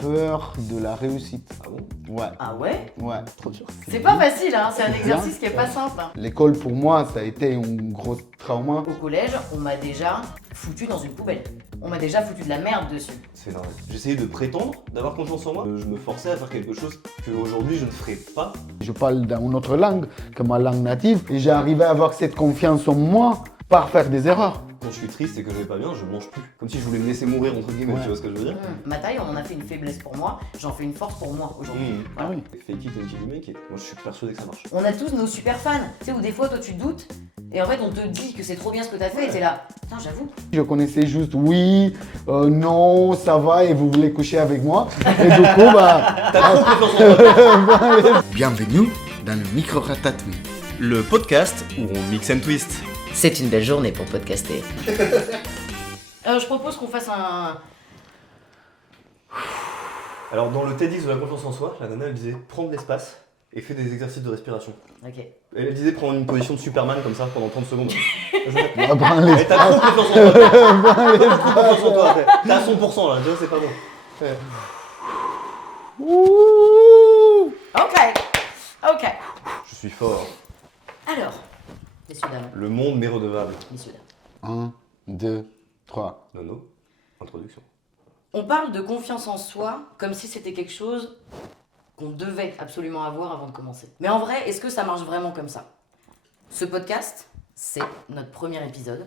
Peur de la réussite. Ah bon? Ouais, Ah ouais? ouais. Trop dur. C'est pas facile, hein. C'est un C'est exercice qui bien. est pas simple. Hein. L'école pour moi, ça a été un gros trauma. Au collège, on m'a déjà foutu dans une poubelle. On m'a déjà foutu de la merde dessus. C'est énorme. J'essayais de prétendre, d'avoir confiance en moi. Je me forçais à faire quelque chose qu'aujourd'hui je ne ferais pas. Je parle dans une autre langue que ma langue native et j'ai arrivé à avoir cette confiance en moi par faire des erreurs. Quand je suis triste et que je vais pas bien, je mange plus. Comme si je voulais me laisser mourir entre guillemets, Ouais. tu vois ce que je veux dire? Ma taille, on en a fait une faiblesse pour moi, j'en fais une force pour moi aujourd'hui. Ah oui. Fake it until you make it. Moi je suis persuadé que ça marche. On a tous nos super fans, tu sais, où des fois toi tu doutes, et en fait on te dit que c'est trop bien ce que t'as fait, et t'es là, putain j'avoue. Je connaissais juste oui, non, ça va et vous voulez coucher avec moi. Et du coup, bah. T'as trop confiance en toi. Bienvenue dans le micro ratatouille. Le podcast où on mix and twist. C'est une belle journée pour podcaster. Je propose qu'on fasse un... Alors dans le TEDx de la confiance en soi, la nana elle disait prends de l'espace et fais des exercices de respiration. Ok. Elle disait prendre une position de Superman comme ça pendant 30 secondes. Ah, prends les- Et t'as trop confiance en toi. T'as trop confiance en toi. T'as 100% là, tu vois c'est pas bon. Ouh. Ok. Je suis fort. Alors, messieurs dames, Le monde m'est redevable. messieurs dames. 1, 2, 3. Nono, introduction. On parle de confiance en soi comme si c'était quelque chose qu'on devait absolument avoir avant de commencer. Mais en vrai, est-ce que ça marche vraiment comme ça? Ce podcast, c'est notre premier épisode.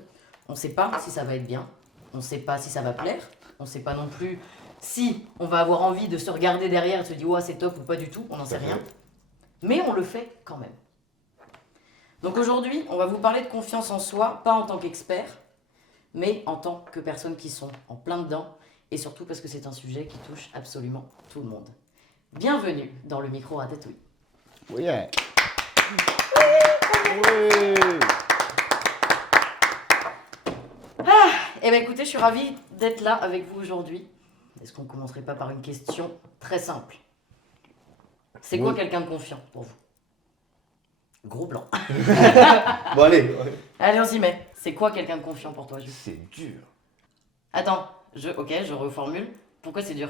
On ne sait pas si ça va être bien, on ne sait pas si ça va plaire, on ne sait pas non plus si on va avoir envie de se regarder derrière et de se dire « ouais, c'est top » ou pas du tout, on n'en sait rien. Mais on le fait quand même. Donc aujourd'hui, on va vous parler de confiance en soi, pas en tant qu'expert, mais en tant que personnes qui sont en plein dedans, et surtout parce que c'est un sujet qui touche absolument tout le monde. Bienvenue dans le micro Ratatouille. Yeah. Eh bien écoutez, je suis ravie d'être là avec vous aujourd'hui. Est-ce qu'on commencerait pas par une question très simple? C'est quoi Oui. quelqu'un de confiant pour vous? Gros blanc. Bon allez. Allez, on s'y met. C'est quoi quelqu'un de confiant pour toi, Jules? C'est dur. Attends, je reformule. Pourquoi c'est dur?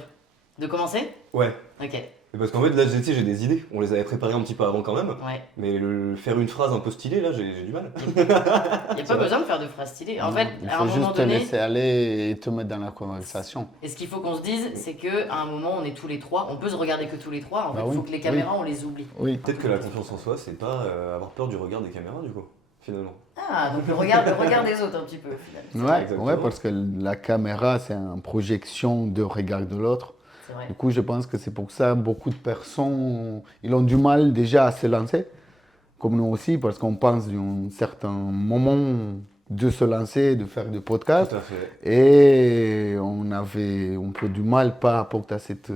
De commencer? Ouais. Ok, Mais parce qu'en fait là tu sais, j'ai des idées. On les avait préparées un petit peu avant quand même. ouais. Mais faire une phrase un peu stylée là j'ai du mal. Il n'y a pas besoin de faire de phrases stylées. En fait, Il à faut un moment juste te donné, laisser aller et te mettre dans la conversation. et ce qu'il faut qu'on se dise, c'est qu'à un moment, on est tous les trois. On peut se regarder que tous les trois. En fait, Bah il faut oui, que les caméras, on les oublie. Oui. Peut-être que la confiance en soi c'est pas avoir peur du regard des caméras du coup, finalement. Ah, donc le regard des autres un petit peu, finalement. Ouais, Exactement. ouais, parce que la caméra, c'est une projection de regard de l'autre. C'est vrai. Du coup, je pense que c'est pour ça que beaucoup de personnes, ils ont du mal déjà à se lancer, comme nous aussi, parce qu'on pense d'un certain moment de se lancer, de faire des podcasts, Tout à fait. et on avait un peu du mal par rapport à cet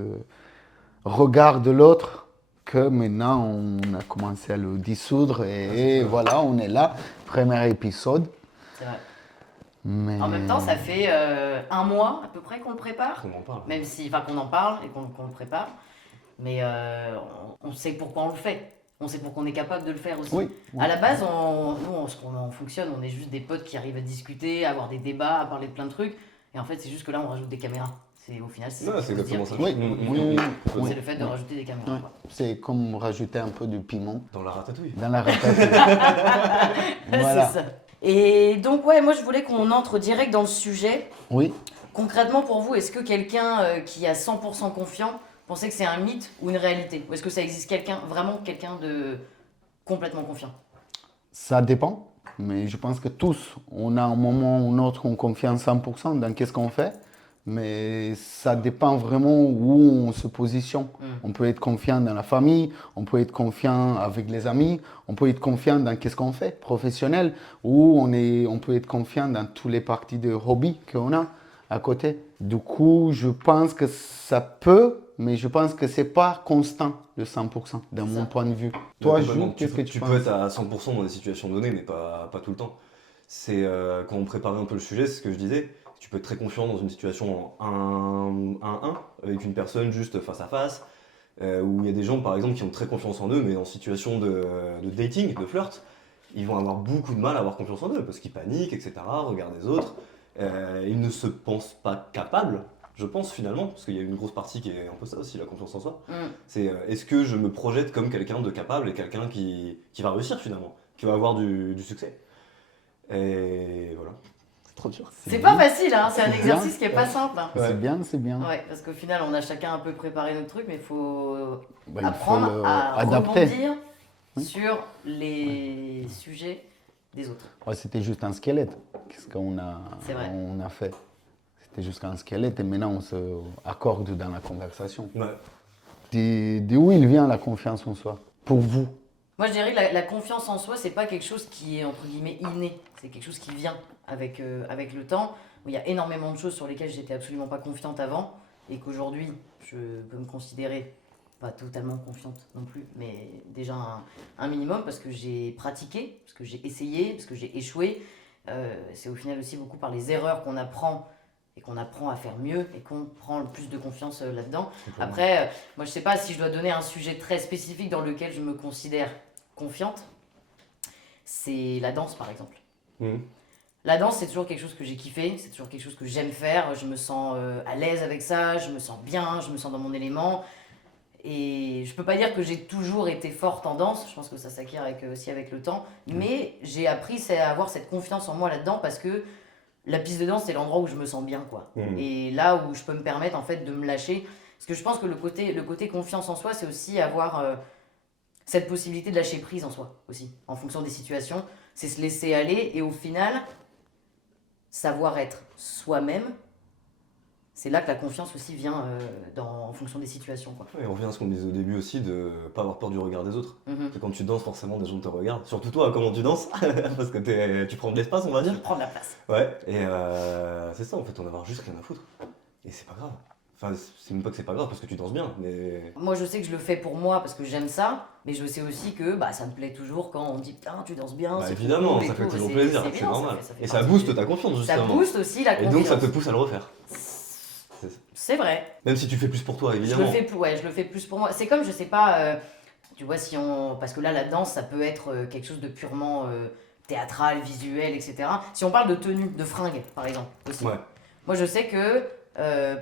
regard de l'autre, que maintenant on a commencé à le dissoudre, et voilà, on est là, premier épisode. C'est vrai. Mais... En même temps, ça fait un mois à peu près qu'on le prépare. On en parle. Même si, enfin, qu'on en parle et qu'on le prépare. Mais on sait pourquoi on le fait. On sait pourquoi on est capable de le faire aussi. Oui. À la base, on fonctionne, on est juste des potes qui arrivent à discuter, à avoir des débats, à parler de plein de trucs. Et en fait, c'est juste que là, on rajoute des caméras. Au final, c'est Non, ça c'est qu'il faut se exactement dire. ça. Oui, oui, oui. C'est le fait de rajouter des caméras. Ouais. quoi. C'est comme rajouter un peu de piment Dans la ratatouille. dans la ratatouille. Voilà. C'est ça. Et donc, ouais, moi, je voulais qu'on entre direct dans le sujet. Oui. Concrètement, pour vous, est-ce que quelqu'un qui a 100% confiant, pensez que c'est un mythe ou une réalité? Ou est-ce que ça existe vraiment quelqu'un de complètement confiant? Ça dépend, mais je pense que tous, on a un moment ou un autre qu'on confie en 100% dans qu'est-ce qu'on fait, mais ça dépend vraiment où on se positionne. On peut être confiant dans la famille, on peut être confiant avec les amis, on peut être confiant dans qu'est-ce qu'on fait, professionnel, ou on peut être confiant dans toutes les parties de hobby qu'on a à côté. Du coup, je pense que ça peut, mais je pense que c'est pas constant le 100% dans mon point de vue. Toi, Complètement. Jules, qu'est-ce que tu Tu penses? peux être à 100% dans des situations données, mais pas tout le temps. C'est quand on préparait un peu le sujet, c'est ce que je disais. Tu peux être très confiant dans une situation en 1-1 avec une personne juste face à face, où il y a des gens par exemple qui ont très confiance en eux, mais en situation de dating, de flirt, ils vont avoir beaucoup de mal à avoir confiance en eux parce qu'ils paniquent, etc., regardent les autres. Ils ne se pensent pas capables, je pense finalement, parce qu'il y a une grosse partie qui est un peu ça aussi, la confiance en soi. Mm. C'est est-ce que je me projette comme quelqu'un de capable et quelqu'un qui va réussir finalement, qui va avoir du succès. Et voilà. C'est trop dur. C'est pas bien. facile, hein. C'est un C'est exercice qui bien. est pas simple. Hein. Ouais. C'est bien. Ouais, parce qu'au final, on a chacun un peu préparé notre truc, mais il faut Bah, il faut apprendre à adapter. rebondir Oui. sur les sujets des autres. Ouais, c'était juste un squelette. Qu'est-ce qu'on a, C'est vrai. on a fait? C'était juste un squelette et maintenant on se accorde dans la conversation. Ouais. De où il vient la confiance en soi? Pour vous? Moi, je dirais que la confiance en soi, c'est pas quelque chose qui est entre guillemets inné. C'est quelque chose qui vient avec le temps. Il y a énormément de choses sur lesquelles j'étais absolument pas confiante avant et qu'aujourd'hui, je peux me considérer pas totalement confiante non plus, mais déjà un minimum parce que j'ai pratiqué, parce que j'ai essayé, parce que j'ai échoué. C'est au final aussi beaucoup par les erreurs qu'on apprend et qu'on apprend à faire mieux et qu'on prend le plus de confiance là-dedans. Après, moi je sais pas si je dois donner un sujet très spécifique dans lequel je me considère confiante, c'est la danse par exemple. Mhm. La danse, c'est toujours quelque chose que j'ai kiffé, c'est toujours quelque chose que j'aime faire, je me sens à l'aise avec ça, je me sens bien, je me sens dans mon élément. Et je peux pas dire que j'ai toujours été forte en danse, je pense que ça s'acquiert aussi avec le temps, mais j'ai appris à avoir cette confiance en moi là-dedans parce que la piste de danse, c'est l'endroit où je me sens bien, quoi. Mhm. Et là où je peux me permettre en fait de me lâcher. Parce que je pense que le côté confiance en soi, c'est aussi avoir cette possibilité de lâcher prise en soi aussi, en fonction des situations. C'est se laisser aller et au final, savoir être soi-même, c'est là que la confiance aussi vient en fonction des situations, quoi. Et on revient à ce qu'on disait au début aussi, de pas avoir peur du regard des autres. Mhm. Parce que quand tu danses, forcément, des gens te regardent. Surtout toi, comment tu danses, parce que tu prends de l'espace, on va dire. Prendre la place. Ouais, et c'est ça en fait, on a juste rien à foutre. Et c'est pas grave. Enfin, c'est même pas que c'est pas grave parce que tu danses bien, mais. Moi, je sais que je le fais pour moi parce que j'aime ça, mais je sais aussi que ça me plaît toujours quand on me dit putain, tu danses bien. Bah c'est trop évidemment, cool et ça fait tout. toujours C'est plaisir, c'est évident, normal. ça fait Et ça partie booste du- ta confiance Ça justement. booste aussi la Et confiance. donc ça te pousse à le refaire. C'est vrai. Même si tu fais plus pour toi, Je évidemment. le fais plus pour moi. C'est comme, je sais pas, tu vois, si on. Parce que là, la danse, ça peut être quelque chose de purement théâtral, visuel, etc. Si on parle de tenue, de fringues, par exemple, aussi. Ouais. Moi, je sais que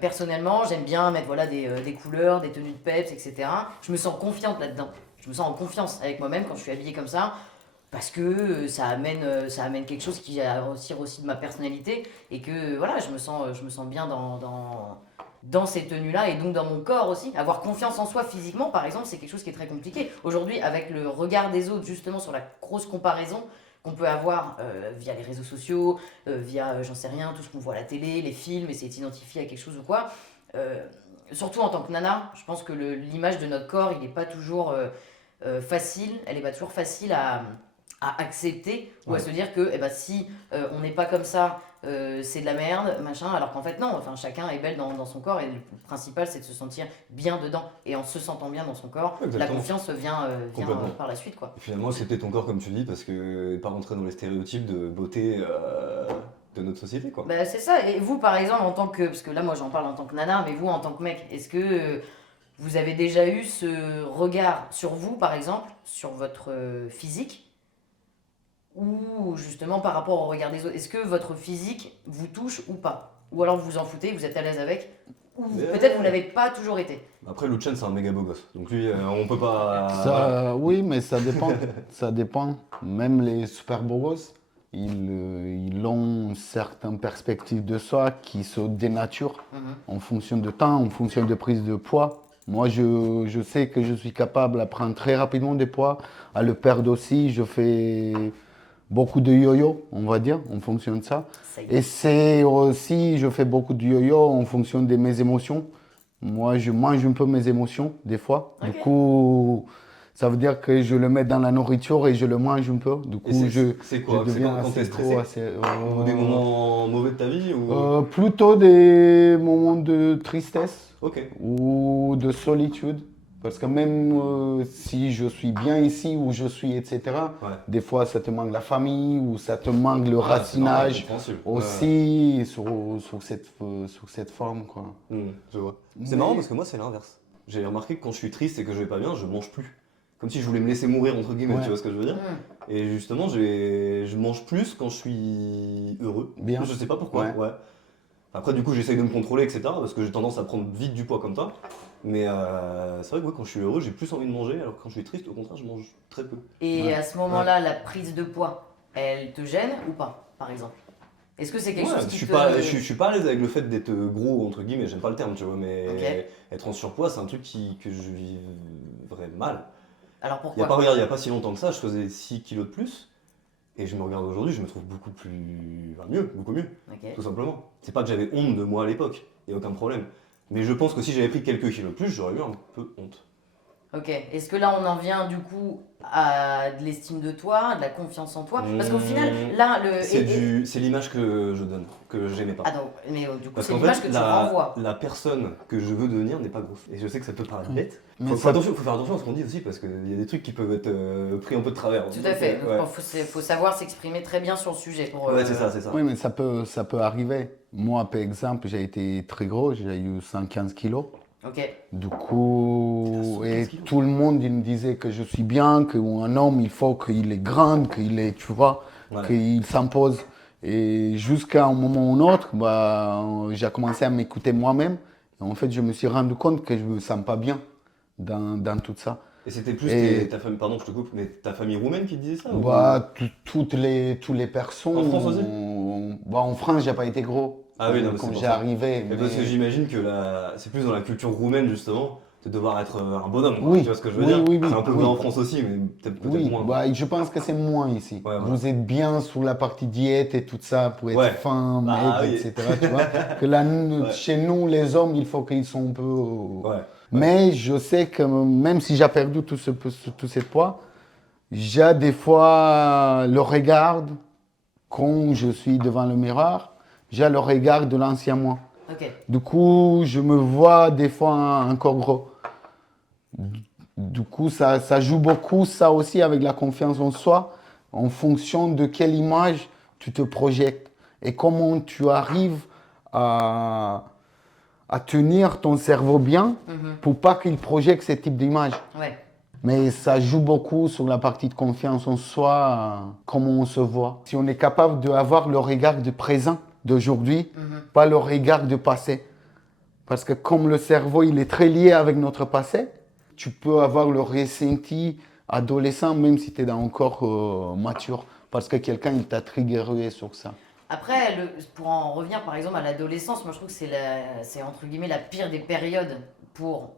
personnellement, j'aime bien mettre voilà, des couleurs, des tenues de peps, etc. Je me sens confiante là-dedans. Je me sens en confiance avec moi-même quand je suis habillée comme ça. Parce que ça amène quelque chose qui retire aussi de ma personnalité. Et que voilà, je me sens bien dans ces tenues-là et donc dans mon corps aussi. Avoir confiance en soi physiquement, par exemple, c'est quelque chose qui est très compliqué. Aujourd'hui, avec le regard des autres, justement, sur la grosse comparaison qu'on peut avoir via les réseaux sociaux, via, j'en sais rien, tout ce qu'on voit à la télé, les films, essayer de s'identifier à quelque chose ou quoi. Surtout en tant que nana, je pense que l'image de notre corps, il n'est pas toujours facile, elle n'est pas toujours facile à accepter ou à Ouais. se dire que si on n'est pas comme ça, c'est de la merde, machin, alors qu'en fait non, enfin, chacun est belle dans son corps et le principal c'est de se sentir bien dedans. Et en se sentant bien dans son corps, la Exactement. confiance vient Complètement. par la suite, quoi. Et finalement, accepter ton corps comme tu dis, parce que pas rentrer dans les stéréotypes de beauté de notre société, quoi. Bah, c'est ça, et vous par exemple en tant que, parce que là moi j'en parle en tant que nana, mais vous en tant que mec, est-ce que vous avez déjà eu ce regard sur vous par exemple, sur votre physique, ou justement par rapport au regard des autres, est-ce que votre physique vous touche ou pas? Ou alors vous vous en foutez, vous êtes à l'aise avec, ou peut-être vous l'avez pas toujours été. Après, Lu Chen, c'est un méga beau gosse. Donc lui, on peut pas. Voilà. Ça, oui, mais ça dépend. Ça dépend. Même les super beaux gosses, ils ont certaines perspectives de soi qui se dénaturent en fonction de temps, en fonction de prise de poids. Moi, je sais que je suis capable de prendre très rapidement des poids, à le perdre aussi. Je fais beaucoup de yo-yo, on va dire, en fonction de ça. Ça y est. Et c'est aussi, je fais beaucoup de yo-yo en fonction de mes émotions. Moi, je mange un peu mes émotions, des fois. Du Ok. coup, ça veut dire que je le mets dans la nourriture et je le mange un peu. Du coup, c'est quoi? je C'est deviens quand t'es assez stressé? gros, assez, Ou des moments mauvais de ta vie ou... plutôt des moments de tristesse Ok. ou de solitude. Parce que même si je suis bien ici où je suis, etc., Ouais. des fois, ça te manque la famille ou ça te manque le Ah, c'est normal, racinage compréhensible. aussi sur cette forme, quoi. Je vois. C'est Mais- marrant parce que moi, c'est l'inverse. J'ai remarqué que quand je suis triste et que je vais pas bien, je mange plus. Comme si je voulais me laisser mourir, entre guillemets, Ouais. tu vois ce que je veux dire? Et justement, je mange plus quand je suis heureux. Bien. Je sais pas pourquoi. Ouais. Ouais. Après, du coup, j'essaye de me contrôler, etc. Parce que j'ai tendance à prendre vite du poids comme toi. Mais c'est vrai que ouais, quand je suis heureux, j'ai plus envie de manger, alors que quand je suis triste, au contraire, je mange très peu. Et Ouais. à ce moment-là, la prise de poids, elle te gêne ou pas, par exemple? Est-ce que c'est quelque Ouais, chose je qui suis te... pas, je suis pas à l'aise avec le fait d'être gros, entre guillemets, j'aime pas le terme, tu vois, mais Ok. être en surpoids, c'est un truc que je vivrais mal. Alors Il y a pourquoi? pas, regarde, il y a pas si longtemps que ça, je faisais 6 kilos de plus, et je me regarde aujourd'hui, je me trouve beaucoup plus, enfin, mieux, beaucoup mieux, Ok. tout simplement. C'est pas que j'avais honte de moi à l'époque, il y a aucun problème. Mais je pense que si j'avais pris quelques kilos de plus, j'aurais eu un peu honte. Ok. Est-ce que là, on en vient du coup à de l'estime de toi, de la confiance en toi? Parce qu'au final, là, le... C'est l'image que je donne, que j'aimais pas. Ah donc, mais du coup, Parce c'est qu'en l'image fait, que tu renvoies. la personne que je veux devenir n'est pas grosse. Et je sais que ça peut paraître bête. Mais Faut ça- faire attention à ce qu'on dit aussi, parce qu'il y a des trucs qui peuvent être pris un peu de travers. Tout à fait. Ouais, Donc, faut savoir s'exprimer très bien sur le sujet. Pour, ouais c'est ça, c'est ça. Oui, mais ça peut arriver. Moi, par exemple, j'ai été très gros, j'ai eu 115 kilos. Ok. Du coup, Et t'as 115 et kilos. tout le monde il me disait que je suis bien, qu'un homme, il faut qu'il est grand, qu'il est, tu vois, Ouais. qu'il s'impose. Et jusqu'à un moment ou un autre, bah, j'ai commencé à m'écouter moi-même. Et en fait, je me suis rendu compte que je me sens pas bien dans tout ça. Et c'était plus Et- ta famille, pardon, je te coupe, mais ta famille roumaine qui te disait ça ou... Bah, toutes les personnes. En France aussi Bah, en France, j'ai pas été gros. Ah oui, non, mais quand c'est pour j'ai ça. arrivé. Mais parce que mais- j'imagine que c'est plus dans la culture roumaine, justement, de devoir être un bonhomme. Quoi. Oui, Tu vois ce que je veux oui, dire? oui, oui, C'est un peu vrai oui. en France aussi, mais peut-être Oui, moins. bah, je pense que c'est moins ici. Ouais, voilà. Vous êtes bien sur la partie diète et tout ça pour être Ouais. fin, Ah, maigre, oui. etc. Tu vois que là, Ouais. chez nous, les hommes, il faut qu'ils soient un peu. Ouais. Mais je sais que même si j'ai perdu tout ce poids, j'ai des fois le regard, quand je suis devant le miroir, j'ai le regard de l'ancien moi. Ok. Du coup, je me vois des fois encore gros. Du coup, ça joue beaucoup, ça aussi, avec la confiance en soi, en fonction de quelle image tu te projettes et comment tu arrives à, à tenir ton cerveau bien pour pas qu'il projette ce type d'image. Ouais. Mais ça joue beaucoup sur la partie de confiance en soi, comment on se voit. Si on est capable d'avoir le regard du présent, d'aujourd'hui, pas le regard du passé. Parce que comme le cerveau, il est très lié avec notre passé, tu peux avoir le ressenti adolescent même si tu es encore mature. Parce que quelqu'un, il t'a triggeré sur ça. Après, pour en revenir par exemple à l'adolescence, moi je trouve que c'est entre guillemets la pire des périodes pour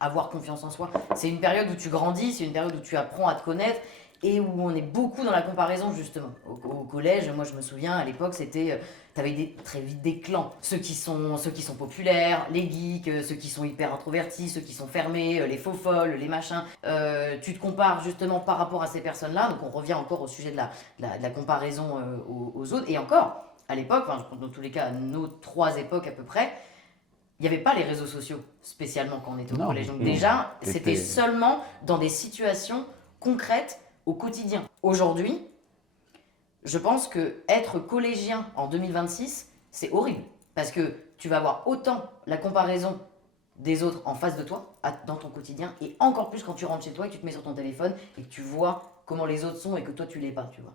avoir confiance en soi. C'est une période où tu grandis, c'est une période où tu apprends à te connaître et où on est beaucoup dans la comparaison justement. Au collège, moi je me souviens à l'époque, c'était t'avais très vite des clans. Ceux qui sont populaires, les geeks, ceux qui sont hyper introvertis, ceux qui sont fermés, les faux folles, les machins. Tu te compares justement par rapport à ces personnes-là. Donc on revient encore au sujet de la comparaison aux autres. Et encore, à l'époque, enfin, dans tous les cas, nos 3 époques à peu près, il n'y avait pas les réseaux sociaux spécialement quand on était au Non. collège. Donc Non. déjà, c'était C'était- seulement dans des situations concrètes au quotidien. Aujourd'hui, je pense que être collégien en 2026, c'est horrible. Parce que tu vas avoir autant la comparaison des autres en face de toi, dans ton quotidien, et encore plus quand tu rentres chez toi et que tu te mets sur ton téléphone et que tu vois comment les autres sont et que toi tu l'es pas, tu vois.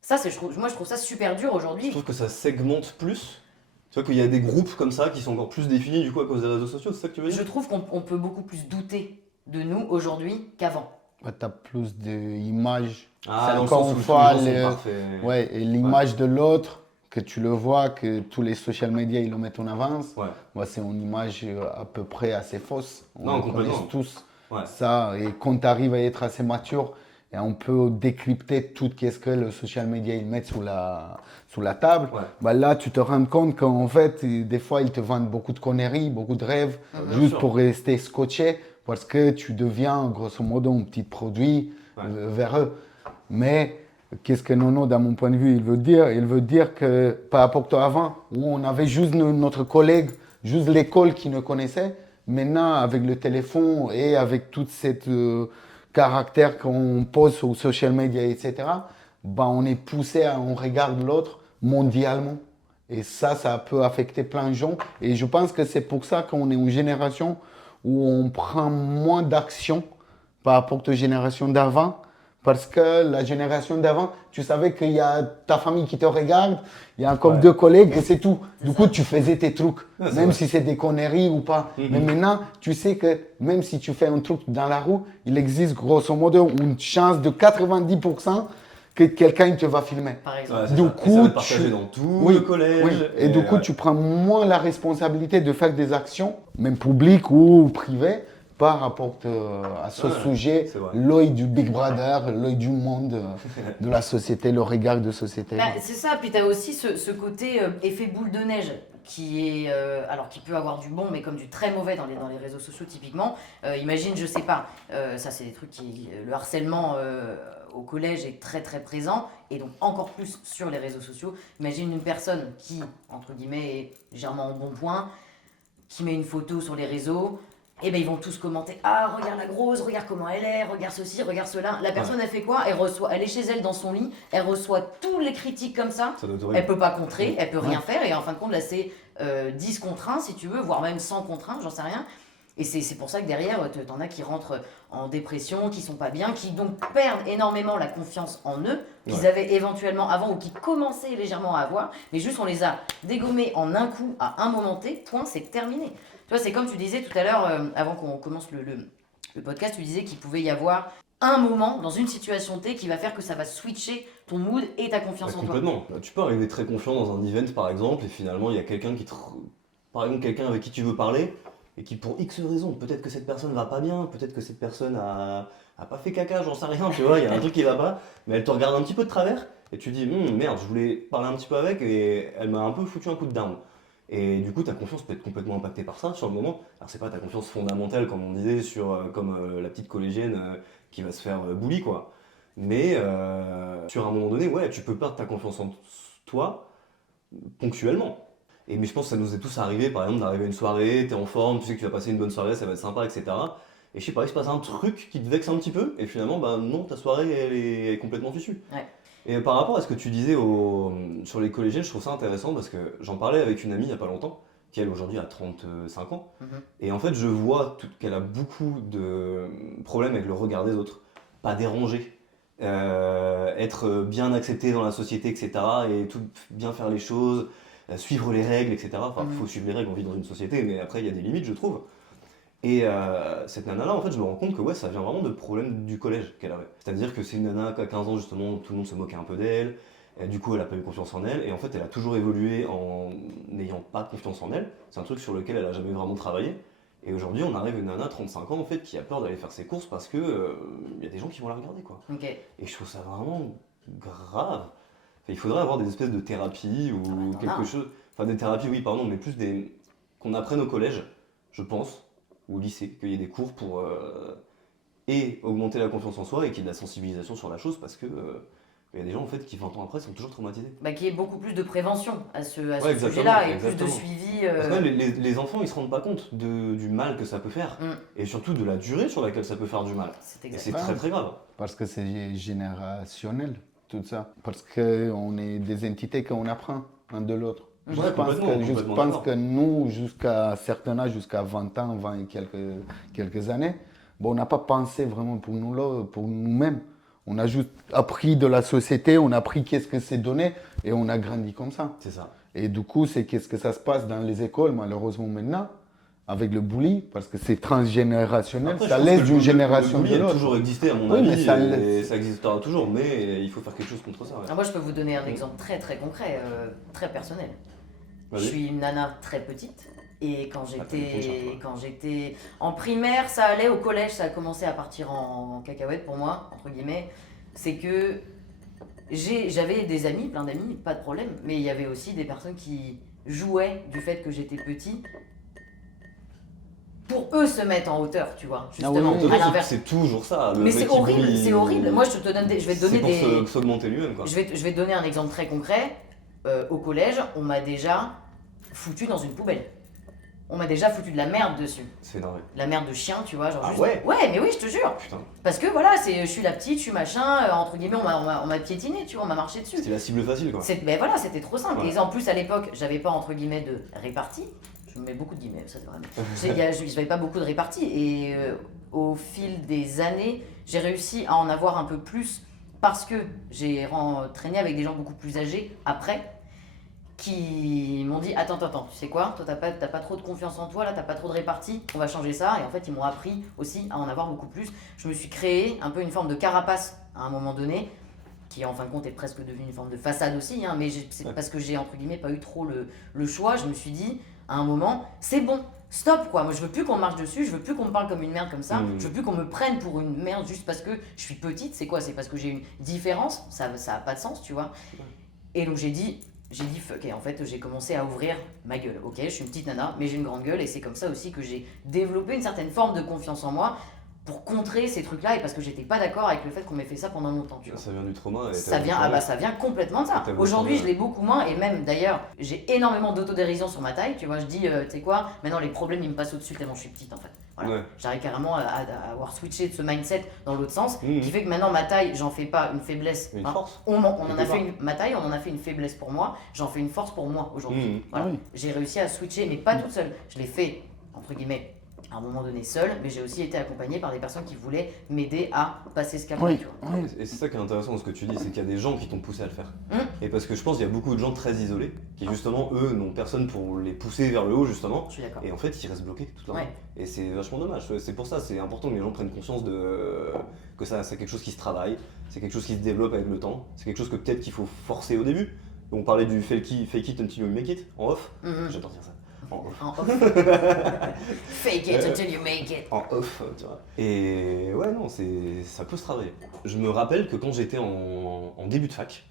Ça, moi je trouve ça super dur Je aujourd'hui. trouve que ça segmente plus. Tu vois qu'il y a des groupes comme ça qui sont encore plus définis du coup à cause des réseaux sociaux, c'est ça que tu veux Je dire? trouve qu'on peut beaucoup plus douter de nous aujourd'hui qu'avant. Tu as plus d'images. Ah, C'est dans le encore sens une où fois tous les gens sont le- parfaits. ouais, et l'image de l'autre, que tu le vois, que tous les social media ils le mettent en avance. Ouais. Ouais, c'est une image à peu près assez fausse. On Non, le complètement. connaît tous. Ouais. Ça, et quand tu arrives à être assez mature, et on peut décrypter tout ce que le social media ils mettent sous la table, Ouais. bah là tu te rends compte qu'en fait, des fois ils te vendent beaucoup de conneries, beaucoup de rêves, bien juste sûr. pour rester scotché, parce que tu deviens grosso modo un petit produit Ouais. vers eux. Mais qu'est-ce que Nono, dans mon point de vue, il veut dire? Il veut dire que par rapport à avant, où on avait juste notre collègue, juste l'école qui nous connaissait, maintenant avec le téléphone et avec toute cette caractère qu'on pose sur social media, etc., bah, on est poussé on regarde l'autre mondialement. Et ça peut affecter plein de gens. Et je pense que c'est pour ça qu'on est une génération où on prend moins d'action par rapport aux générations d'avant. Parce que la génération d'avant, tu savais qu'il y a ta famille qui te regarde, il y a encore Ouais. 2 collègues et c'est tout. Du coup, tu faisais tes trucs, Ouais, c'est même vrai. si c'est des conneries ou pas. Mhm. Mais maintenant, tu sais que même si tu fais un truc dans la rue, il existe grosso modo une chance de 90% que quelqu'un te va filmer. Par exemple. Ouais, c'est Du ça. Et coup, ça va être partagé tu- dans tout Oui, le collège. oui. Et du coup, ouais. tu prends moins la responsabilité de faire des actions, même publiques ou privées, par rapport à ce Ouais, sujet, c'est vrai. l'œil du Big Brother, l'œil du monde, de la société, le regard de société. Bah, c'est ça, puis tu as aussi ce côté effet boule de neige qui est, alors qui peut avoir du bon, mais comme du très mauvais dans les réseaux sociaux typiquement. Imagine, je sais pas, ça c'est des trucs qui, le harcèlement au collège est très très présent et donc encore plus sur les réseaux sociaux. Imagine une personne qui, entre guillemets, est légèrement en bon point, qui met une photo sur les réseaux. Et ben ils vont tous commenter, ah regarde la grosse, regarde comment elle est, regarde ceci, regarde cela. La personne elle fait quoi? Elle est chez elle dans son lit, elle reçoit tous les critiques comme ça. Ça doit être Elle horrible. peut pas contrer, elle peut rien faire et en fin de compte là c'est 10 contre 1 si tu veux, voire même 100 contre 1, j'en sais rien. Et c'est pour ça que derrière t'en as qui rentrent en dépression, qui sont pas bien, qui donc perdent énormément la confiance en eux, qu'ils Ouais. avaient éventuellement avant ou qui commençaient légèrement à avoir, mais juste on les a dégommés en un coup à un moment T, point, c'est terminé. Tu vois, c'est comme tu disais tout à l'heure, avant qu'on commence le podcast, tu disais qu'il pouvait y avoir un moment dans une situation T qui va faire que ça va switcher ton mood et ta confiance en toi. Complètement. Tu peux arriver très confiant dans un event par exemple, et finalement il y a quelqu'un par exemple quelqu'un avec qui tu veux parler, et qui pour X raisons, peut-être que cette personne va pas bien, peut-être que cette personne a pas fait caca, j'en sais rien, tu vois, il y a un truc qui va pas, mais elle te regarde un petit peu de travers, et tu dis, merde, je voulais parler un petit peu avec, et elle m'a un peu foutu un coup de down. Et du coup, ta confiance peut être complètement impactée par ça sur le moment. Alors, c'est pas ta confiance fondamentale, comme on disait, comme la petite collégienne qui va se faire bully, quoi. Mais sur un moment donné, ouais, tu peux perdre ta confiance en toi ponctuellement. Mais je pense que ça nous est tous arrivé, par exemple, d'arriver à une soirée, t'es en forme, tu sais que tu vas passer une bonne soirée, ça va être sympa, etc. Et je sais pas, il se passe un truc qui te vexe un petit peu, et finalement, bah non, ta soirée, elle est complètement fichue. Ouais. Et par rapport à ce que tu disais sur les collégiennes, je trouve ça intéressant parce que j'en parlais avec une amie il n'y a pas longtemps, qui elle aujourd'hui a 35 ans. Mhm. Et en fait, je vois qu'elle a beaucoup de problèmes avec le regard des autres. Pas déranger, être bien accepté dans la société, etc. Et tout bien faire les choses, suivre les règles, etc. Enfin, il faut suivre les règles, on vit dans une société, mais après, il y a des limites, je trouve. Et cette nana-là, en fait, je me rends compte que ouais, ça vient vraiment de problèmes du collège qu'elle avait. C'est-à-dire que c'est une nana qu'à 15 ans, justement, tout le monde se moquait un peu d'elle. Et du coup, elle a pas eu confiance en elle. Et en fait, elle a toujours évolué en n'ayant pas confiance en elle. C'est un truc sur lequel elle a jamais vraiment travaillé. Et aujourd'hui, on arrive à une nana, 35 ans, en fait, qui a peur d'aller faire ses courses parce que y a des gens qui vont la regarder, quoi. Ok. Et je trouve ça vraiment grave. Enfin, il faudrait avoir des espèces de thérapies ou t'en as. quelque chose. Enfin, des thérapies, oui, pardon, mais plus des. Qu'on apprenne au collège, je pense, ou au lycée, qu'il y ait des cours pour et augmenter la confiance en soi et qu'il y ait de la sensibilisation sur la chose parce que il y a des gens en fait qui 20 ans après sont toujours traumatisés. Bah, qu'il y ait beaucoup plus de prévention à ce exactement, sujet-là et exactement. plus de suivi. Parce que même les enfants ils se rendent pas compte du mal que ça peut faire et surtout de la durée sur laquelle ça peut faire du mal. C'est Et exact. c'est très très grave. Parce que c'est générationnel, tout ça. Parce qu'on est des entités qu'on apprend un de l'autre. Ouais, Je pense complètement d'accord. que nous, jusqu'à un certain âge, jusqu'à 20 ans, 20 et quelques années, bon, on n'a pas pensé vraiment pour nous-mêmes. On a juste appris de la société, on a appris qu'est-ce que c'est donné et on a grandi comme ça. C'est ça. Et du coup, c'est qu'est-ce que ça se passe dans les écoles, malheureusement maintenant, avec le bully, parce que c'est transgénérationnel, Après, ça je pense laisse que d'une le génération bully de a l'autre. toujours existé à mon Oui, avis, mais ça et laisse- ça existera toujours, mais il faut faire quelque chose contre ça. Ouais. Alors moi, je peux vous donner un exemple très très concret, très personnel. Je Vas-y. suis une nana très petite et quand t'as une j'étais confiance, toi. en primaire, ça allait, au collège, ça a commencé à partir en cacahuète pour moi, entre guillemets. C'est que j'avais des amis, plein d'amis, pas de problème, mais il y avait aussi des personnes qui jouaient du fait que j'étais petit pour eux se mettre en hauteur, tu vois, justement, oui, De toute oui. à façon, l'inverse. c'est toujours ça. le Mais mec c'est qui horrible, bully, c'est horrible. Moi, je vais te donner c'est des... pour s'augmenter lui-même, quoi. Je vais te donner un exemple très concret. Au collège, on m'a déjà foutu dans une poubelle. On m'a déjà foutu de la merde dessus. C'est énervé. La merde de chien, tu vois, genre Ah juste... ouais mais oui, je te jure. Putain, Parce que voilà, je suis la petite, je suis machin, entre guillemets, on m'a piétiné, tu vois, on m'a marché dessus. c'était la cible facile, quoi. Ben voilà, c'était trop simple. Ouais. Et en plus, à l'époque, j'avais pas, entre guillemets, de répartie. Je mets beaucoup de guillemets, ça c'est vrai. J'avais pas beaucoup de répartie. Et au fil des années, j'ai réussi à en avoir un peu plus parce que j'ai traîné avec des gens beaucoup plus âgés après qui m'ont dit attends, tu sais quoi, toi t'as pas trop de confiance en toi, là t'as pas trop de répartie, on va changer ça. Et en fait ils m'ont appris aussi à en avoir beaucoup plus. Je me suis créé un peu une forme de carapace à un moment donné, qui en fin de compte est presque devenue une forme de façade aussi, hein, mais c'est parce que j'ai entre guillemets pas eu trop le choix. Je me suis dit à un moment, c'est bon, stop quoi, moi je veux plus qu'on marche dessus, je veux plus qu'on me parle comme une merde comme ça, je veux plus qu'on me prenne pour une merde juste parce que je suis petite. C'est quoi? C'est parce que j'ai une différence, ça a pas de sens, tu vois. Et donc j'ai dit fuck, et en fait j'ai commencé à ouvrir ma gueule. Ok, je suis une petite nana, mais j'ai une grande gueule, et c'est comme ça aussi que j'ai développé une certaine forme de confiance en moi pour contrer ces trucs-là, et parce que j'étais pas d'accord avec le fait qu'on m'ait fait ça pendant longtemps, tu vois. Ça vient du trauma. Et Ça vient complètement de ça. Aujourd'hui, je l'ai beaucoup moins, et même d'ailleurs, j'ai énormément d'autodérision sur ma taille, tu vois. Je dis, tu sais quoi, maintenant les problèmes ils me passent au-dessus tellement je suis petite en fait. Voilà. Ouais. J'arrive carrément à avoir switché de ce mindset dans l'autre sens, qui fait que maintenant ma taille, j'en fais pas une faiblesse. Une force. Ma taille, on en a fait une faiblesse pour moi, j'en fais une force pour moi aujourd'hui. Voilà. Ah oui. J'ai réussi à switcher, mais pas toute seule. Je l'ai fait, entre guillemets, à un moment donné seul, mais j'ai aussi été accompagné par des personnes qui voulaient m'aider à passer ce cap-là. Oui. Tu vois. Oui. Et c'est ça qui est intéressant dans ce que tu dis, c'est qu'il y a des gens qui t'ont poussé à le faire. Et parce que je pense qu'il y a beaucoup de gens très isolés qui justement eux n'ont personne pour les pousser vers le haut justement. Je suis d'accord. Et en fait ils restent bloqués toute leur vie. Ouais. Et c'est vachement dommage. C'est pour ça c'est important que les gens prennent conscience que ça c'est quelque chose qui se travaille, c'est quelque chose qui se développe avec le temps, c'est quelque chose que peut-être qu'il faut forcer au début. On parlait du fake it until you make it en off. J'adore dire ça. En off. En off. Fake it until you make it. En off, tu vois. Et ouais, non, ça peut se travailler. Je me rappelle que quand j'étais en début de fac,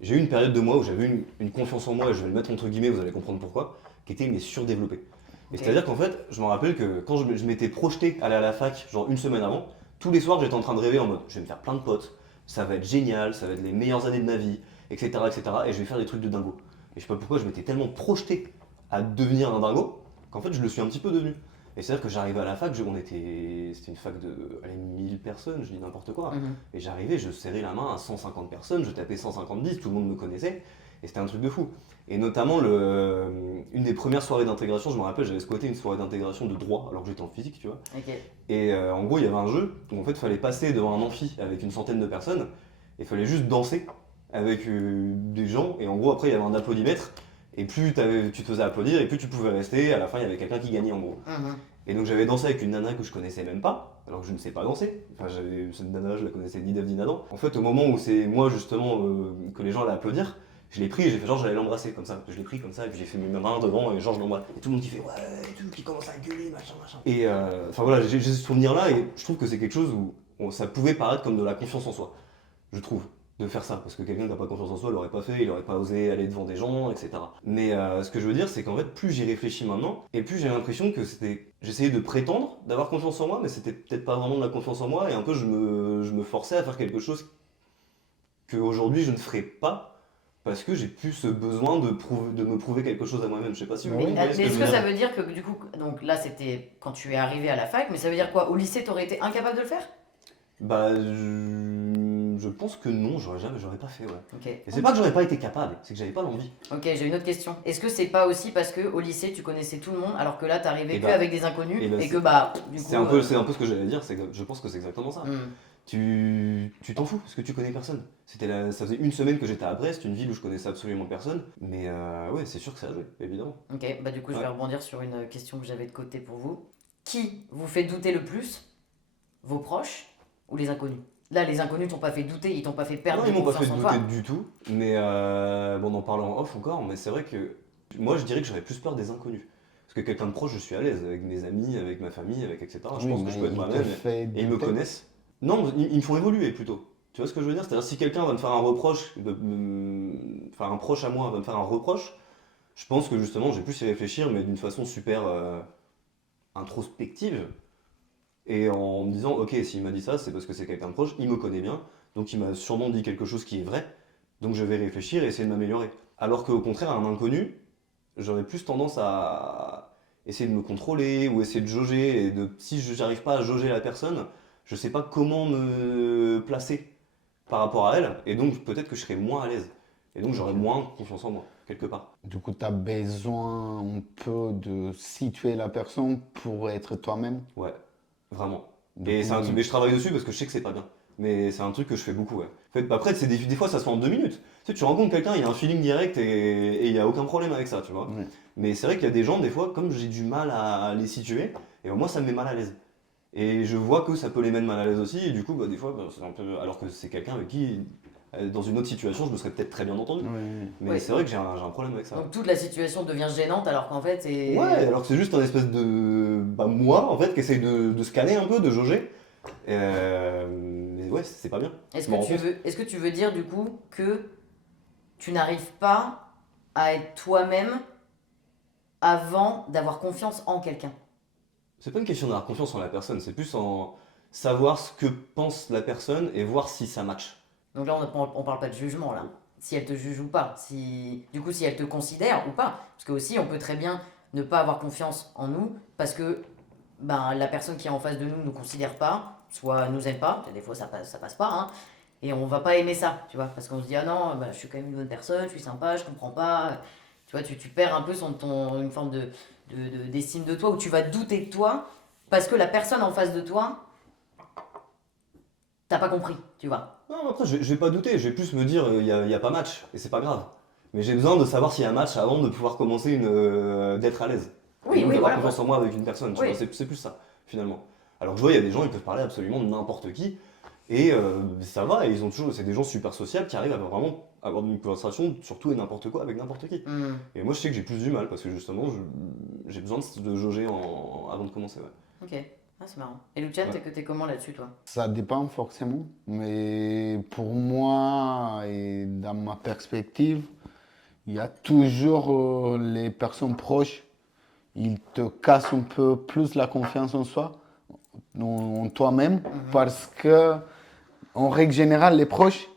j'ai eu une période de moi où j'avais une confiance en moi, et je vais le mettre entre guillemets, vous allez comprendre pourquoi, qui était mais surdéveloppée. Et c'est-à-dire qu'en fait, je me rappelle que quand je m'étais projeté aller à la fac, genre une semaine avant, tous les soirs j'étais en train de rêver en mode je vais me faire plein de potes, ça va être génial, ça va être les meilleures années de ma vie, etc. et je vais faire des trucs de dingo. Et je sais pas pourquoi je m'étais tellement projeté à devenir un dingo qu'en fait je le suis un petit peu devenu. Et c'est-à-dire que j'arrivais à la fac, c'était une fac de 1000 personnes, je dis n'importe quoi. Et j'arrivais, je serrais la main à 150 personnes, je tapais 150, tout le monde me connaissait. Et c'était un truc de fou. Et notamment, une des premières soirées d'intégration, je me rappelle, j'avais squatté une soirée d'intégration de droit, alors que j'étais en physique, tu vois. Okay. Et en gros, il y avait un jeu où en fait, il fallait passer devant un amphi avec une centaine de personnes, et il fallait juste danser avec des gens, et en gros, après, il y avait un applaudimètre, et plus tu te faisais applaudir, et plus tu pouvais rester, à la fin, il y avait quelqu'un qui gagnait, en gros. Et donc, j'avais dansé avec une nana que je connaissais même pas, alors que je ne sais pas danser. Enfin, cette nana, je la connaissais ni d'Ève ni d'Adam. En fait, au moment où c'est moi, justement, que les gens allaient applaudir, je l'ai pris et j'ai fait genre j'allais l'embrasser comme ça. Je l'ai pris comme ça et puis j'ai fait mes mains devant et genre je l'embrasse. Et tout le monde qui fait ouais, et tout, qui commence à gueuler, machin. Et enfin voilà, j'ai ce souvenir là et je trouve que c'est quelque chose où ça pouvait paraître comme de la confiance en soi. Je trouve, de faire ça. Parce que quelqu'un qui n'a pas confiance en soi l'aurait pas fait, il aurait pas osé aller devant des gens, etc. Mais ce que je veux dire, c'est qu'en fait, plus j'y réfléchis maintenant, et plus j'ai l'impression que j'essayais de prétendre d'avoir confiance en moi, mais c'était peut-être pas vraiment de la confiance en moi et un peu je me forçais à faire quelque chose qu'aujourd'hui je ne ferais pas. Parce que j'ai plus ce besoin de me prouver quelque chose à moi-même. Je sais pas si vous Mais voyez ce que je est-ce veux que dire. ça veut dire que du coup, donc là c'était quand tu es arrivé à la fac, mais ça veut dire quoi? Au lycée t'aurais été incapable de le faire? Bah, je pense que non, j'aurais pas fait, ouais. Ok. Et c'est pas que j'aurais pas été capable, c'est que j'avais pas l'envie. Ok, j'ai une autre question. Est-ce que c'est pas aussi parce que au lycée tu connaissais tout le monde alors que là t'arrivais Et que bah, avec des inconnus et bah, et que bah du coup. C'est un peu ce que j'allais dire, c'est que je pense que c'est exactement ça. Tu t'en fous parce que tu connais personne. Ça faisait une semaine que j'étais à Brest, une ville où je connaissais absolument personne. Mais ouais, c'est sûr que ça a joué, évidemment. Ok, bah du coup je vais rebondir sur une question que j'avais de côté pour vous. Qui vous fait douter le plus? Vos proches ou les inconnus? Là, les inconnus t'ont pas fait douter, ils t'ont pas fait perdre Non, ils m'ont pas fait confiance en toi. douter du tout. Mais bon, on en parle en off encore, mais c'est vrai que moi je dirais que j'aurais plus peur des inconnus. Parce que quelqu'un de proche, je suis à l'aise avec mes amis, avec ma famille, avec etc. Je pense que je peux être moi-même et ils me connaissent. Non, ils me font évoluer plutôt. Tu vois ce que je veux dire? C'est-à-dire si quelqu'un va me faire un reproche, enfin un proche à moi va me faire un reproche, je pense que justement je vais plus y réfléchir, mais d'une façon super introspective. Et en me disant, ok, s'il m'a dit ça, c'est parce que c'est quelqu'un de proche, il me connaît bien, donc il m'a sûrement dit quelque chose qui est vrai, donc je vais réfléchir et essayer de m'améliorer. Alors qu'au contraire, un inconnu, j'aurais plus tendance à essayer de me contrôler ou essayer de jauger, et si je n'arrive pas à jauger la personne, je sais pas comment me placer par rapport à elle, et donc peut-être que je serais moins à l'aise, et donc j'aurais moins confiance en moi, quelque part. Du coup, tu as besoin un peu de situer la personne pour être toi-même. Ouais, vraiment. Et c'est un truc, mais je travaille dessus parce que je sais que c'est pas bien. Mais c'est un truc que je fais beaucoup, ouais. En fait, après, des fois, ça se fait en 2 minutes. Tu sais, tu rencontres quelqu'un, il y a un feeling direct et il y a aucun problème avec ça, tu vois. Ouais. Mais c'est vrai qu'il y a des gens, des fois, comme j'ai du mal à les situer, et moi, ça me met mal à l'aise. Et je vois que ça peut les mettre mal à l'aise aussi, et du coup, des fois, c'est un peu. Alors que c'est quelqu'un avec qui, dans une autre situation, je me serais peut-être très bien entendu. Ouais. Mais Ouais. c'est vrai que j'ai un problème avec ça. Donc toute la situation devient gênante alors qu'en fait c'est. Ouais, alors que c'est juste un espèce de. Moi, en fait, qui essaye de se calmer un peu, de jauger. Mais ouais, c'est pas bien. Est-ce Je m'en que tu rends compte. est-ce que tu veux dire du coup que tu n'arrives pas à être toi-même avant d'avoir confiance en quelqu'un? C'est pas une question d'avoir confiance en la personne, c'est plus en savoir ce que pense la personne et voir si ça match. Donc là on parle pas de jugement là. Si elle te juge ou pas, si elle te considère ou pas, parce que aussi on peut très bien ne pas avoir confiance en nous parce que la personne qui est en face de nous considère pas, soit nous aime pas, des fois ça passe pas, hein, et on va pas aimer ça, tu vois, parce qu'on se dit ah non, je suis quand même une bonne personne, je suis sympa, je comprends pas, tu vois, tu perds un peu une forme d'estime de toi où tu vas douter de toi parce que la personne en face de toi, t'as pas compris, tu vois. Non, après, je vais pas douter, je vais plus me dire, y a pas match, et c'est pas grave. Mais j'ai besoin de savoir s'il y a un match avant de pouvoir commencer d'être à l'aise. Oui, Et donc oui, d'avoir voilà. confiance en moi avec une personne, tu Oui. vois, c'est plus ça, finalement. Alors que je vois, il y a des gens, ils peuvent parler absolument de n'importe qui, et ça va, et c'est des gens super sociables qui arrivent à vraiment avoir une conversation sur tout et n'importe quoi avec n'importe qui. Hmm. Et moi, je sais que j'ai plus du mal, parce que justement, j'ai besoin de jauger avant de commencer, ouais. Ok, ah, c'est marrant. Et Luciane, Ouais. t'es comment là-dessus, toi? Ça dépend forcément, mais pour moi et dans ma perspective, il y a toujours les personnes proches, ils te cassent un peu plus la confiance en soi, en toi-même, parce que en règle générale, les proches,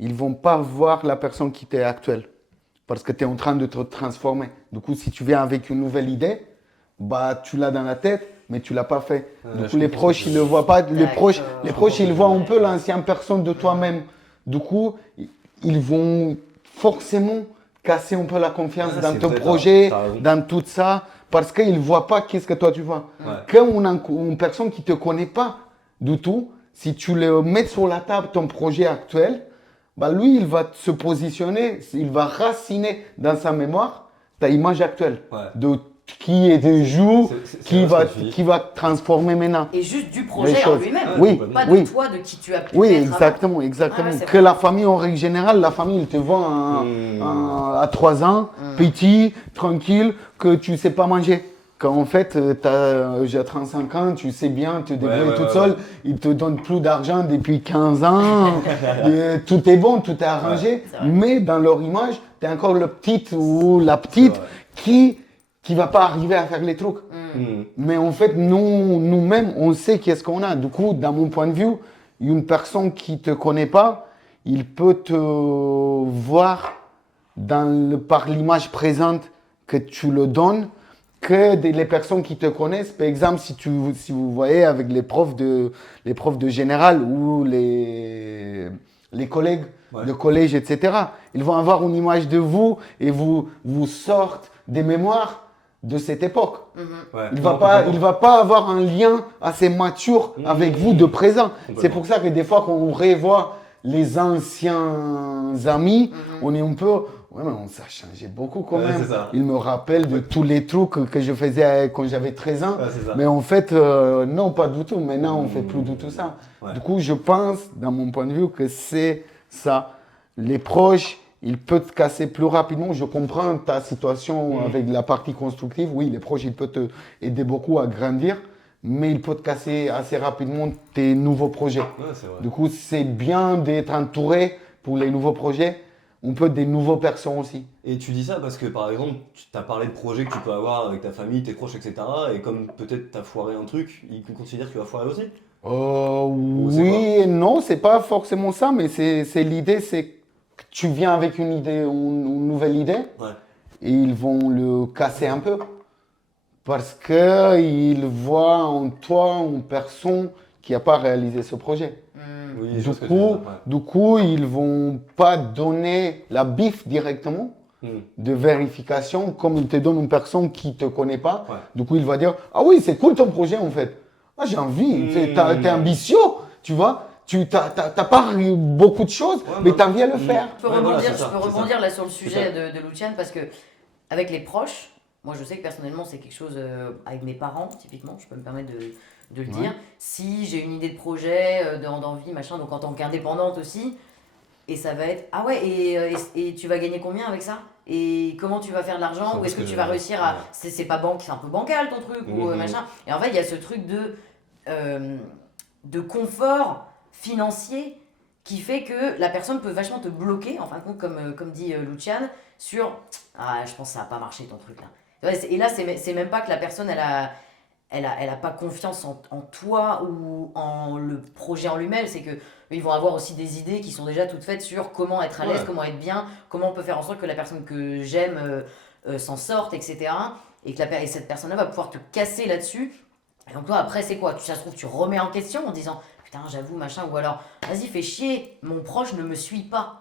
ils vont pas voir la personne qui t'est actuelle, parce que tu es en train de te transformer. Du coup, si tu viens avec une nouvelle idée, bah tu l'as dans la tête, mais tu l'as pas fait. Ouais, Du je coup, les comprends proches, ce que ils tu le veux voient pas. dire. Les proches, ils voient un peu l'ancienne personne de toi-même. Du coup, ils vont forcément casser un peu la confiance Ouais, dans c'est ton vrai, projet, t'as raison. dans tout ça, parce qu'ils ne voient pas qu'est-ce que toi tu vois. Ouais. Quand une personne qui ne te connaît pas du tout, si tu le mets sur la table ton projet actuel, bah lui, il va se positionner, il va raciner dans sa mémoire ta image actuelle Ouais. de qui est de jour, C'est qui vrai va, ce que tu dis. qui va transformer maintenant. Et juste du Les projet en choses. lui-même. Ouais, Oui, complètement. Pas de oui. toi, de qui tu as pu Oui, être avant. exactement, exactement. Ah ouais, c'est Que vrai. la famille, en règle générale, la famille, elle te voit à 3 ans, petit, tranquille, que tu sais pas manger. Quand en fait, j'ai 35 ans, tu sais bien te débrouiller ouais, toute ouais, seule, ouais. ils te donnent plus d'argent depuis 15 ans, tout est bon, tout est arrangé, c'est vrai. mais dans leur image, tu es encore le petit ou la petite C'est qui va pas arriver à faire les trucs. Mais en fait, nous-mêmes, on sait qu'est-ce qu'on a. Du coup, dans mon point de vue, une personne qui ne te connaît pas, il peut te voir par l'image présente que tu le donnes, que les personnes qui te connaissent. Par exemple, si vous voyez avec les profs de général ou les collègues Ouais. de collège, etc., ils vont avoir une image de vous et vous sortent des mémoires de cette époque. Ouais. Il Non, va pas avoir un lien assez mature avec vous de présent. Complètement. C'est pour ça que des fois, quand on revoit les anciens amis, on est un peu... Ouais, mais ça a changé beaucoup quand Ouais, même. c'est ça. Il me rappelle de tous les trucs que je faisais quand j'avais 13 ans. Ouais, c'est ça. Mais en fait, non, pas du tout. Maintenant, on fait plus du tout ça. Ouais. Du coup, je pense, dans mon point de vue, que c'est ça. Les proches, ils peuvent te casser plus rapidement. Je comprends ta situation avec la partie constructive. Oui, les proches, ils peuvent te aider beaucoup à grandir, mais ils peuvent te casser assez rapidement tes nouveaux projets. Ouais, c'est vrai. Du coup, c'est bien d'être entouré pour les nouveaux projets. On peut des nouveaux personnes aussi. Et tu dis ça parce que par exemple, tu as parlé de projets que tu peux avoir avec ta famille, tes proches, etc. Et comme peut-être tu as foiré un truc, ils considèrent que tu vas foirer aussi. c'est Oui et non, c'est pas forcément ça, mais c'est l'idée, c'est que tu viens avec une idée, une nouvelle idée, Ouais. et ils vont le casser un peu. Parce qu'ils voient en toi une personne qui n'a pas réalisé ce projet. Oui, je Du vois ce que tu veux coup, dire, ouais. du coup, ils vont pas donner la bif directement de vérification comme ils te donnent une personne qui ne te connaît pas. Ouais. Du coup, il va dire « Ah oui, c'est cool ton projet en fait. Ah, j'ai envie, t'es ambitieux, tu vois. Tu t'as pas beaucoup de choses, Ouais, mais bah, t'as envie à le faire. Je peux Ouais, voilà, rebondir, c'est ça, je peux c'est rebondir ça. là sur le sujet ça. de Luciane parce que avec les proches, moi je sais que personnellement c'est quelque chose avec mes parents typiquement, je peux me permettre de le Ouais. dire. Si j'ai une idée de projet, d'envie, machin, donc en tant qu'indépendante aussi, et ça va être ah ouais et tu vas gagner combien avec ça? Et comment tu vas faire de C'est l'argent? un Ou peu est-ce ce que que tu vas réussir à ouais. c'est pas c'est un peu bancal ton truc ou Mhm. machin. Et en fait il y a ce truc de confort financier qui fait que la personne peut vachement te bloquer, en fin de compte, comme dit Luciane, sur ah, je pense que ça va pas marcher ton truc là. Et là, c'est même pas que la personne elle a pas confiance en toi ou en le projet en lui-même, c'est que ils vont avoir aussi des idées qui sont déjà toutes faites sur comment être à l'aise, Ouais. comment être bien, comment on peut faire en sorte que la personne que j'aime s'en sorte, etc. Et que et cette personne-là va pouvoir te casser là-dessus. Et donc toi, après, c'est quoi? Ça se trouve, tu remets en question en disant putain, j'avoue, machin, ou alors vas-y, fais chier, mon proche ne me suit pas.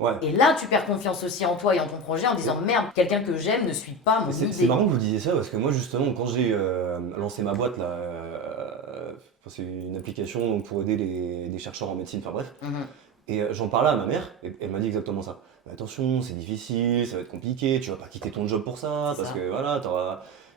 Ouais. Et là, tu perds confiance aussi en toi et en ton projet en disant merde, quelqu'un que j'aime ne suit pas mon C'est idée. marrant que vous disiez ça parce que moi justement quand j'ai lancé ma boîte là, c'est une application donc, pour aider des chercheurs en médecine, enfin bref, Mhm. et j'en parlais à ma mère et elle m'a dit exactement ça. Mais attention, c'est difficile, ça va être compliqué, tu vas pas quitter ton job pour ça, C'est parce ça. que voilà,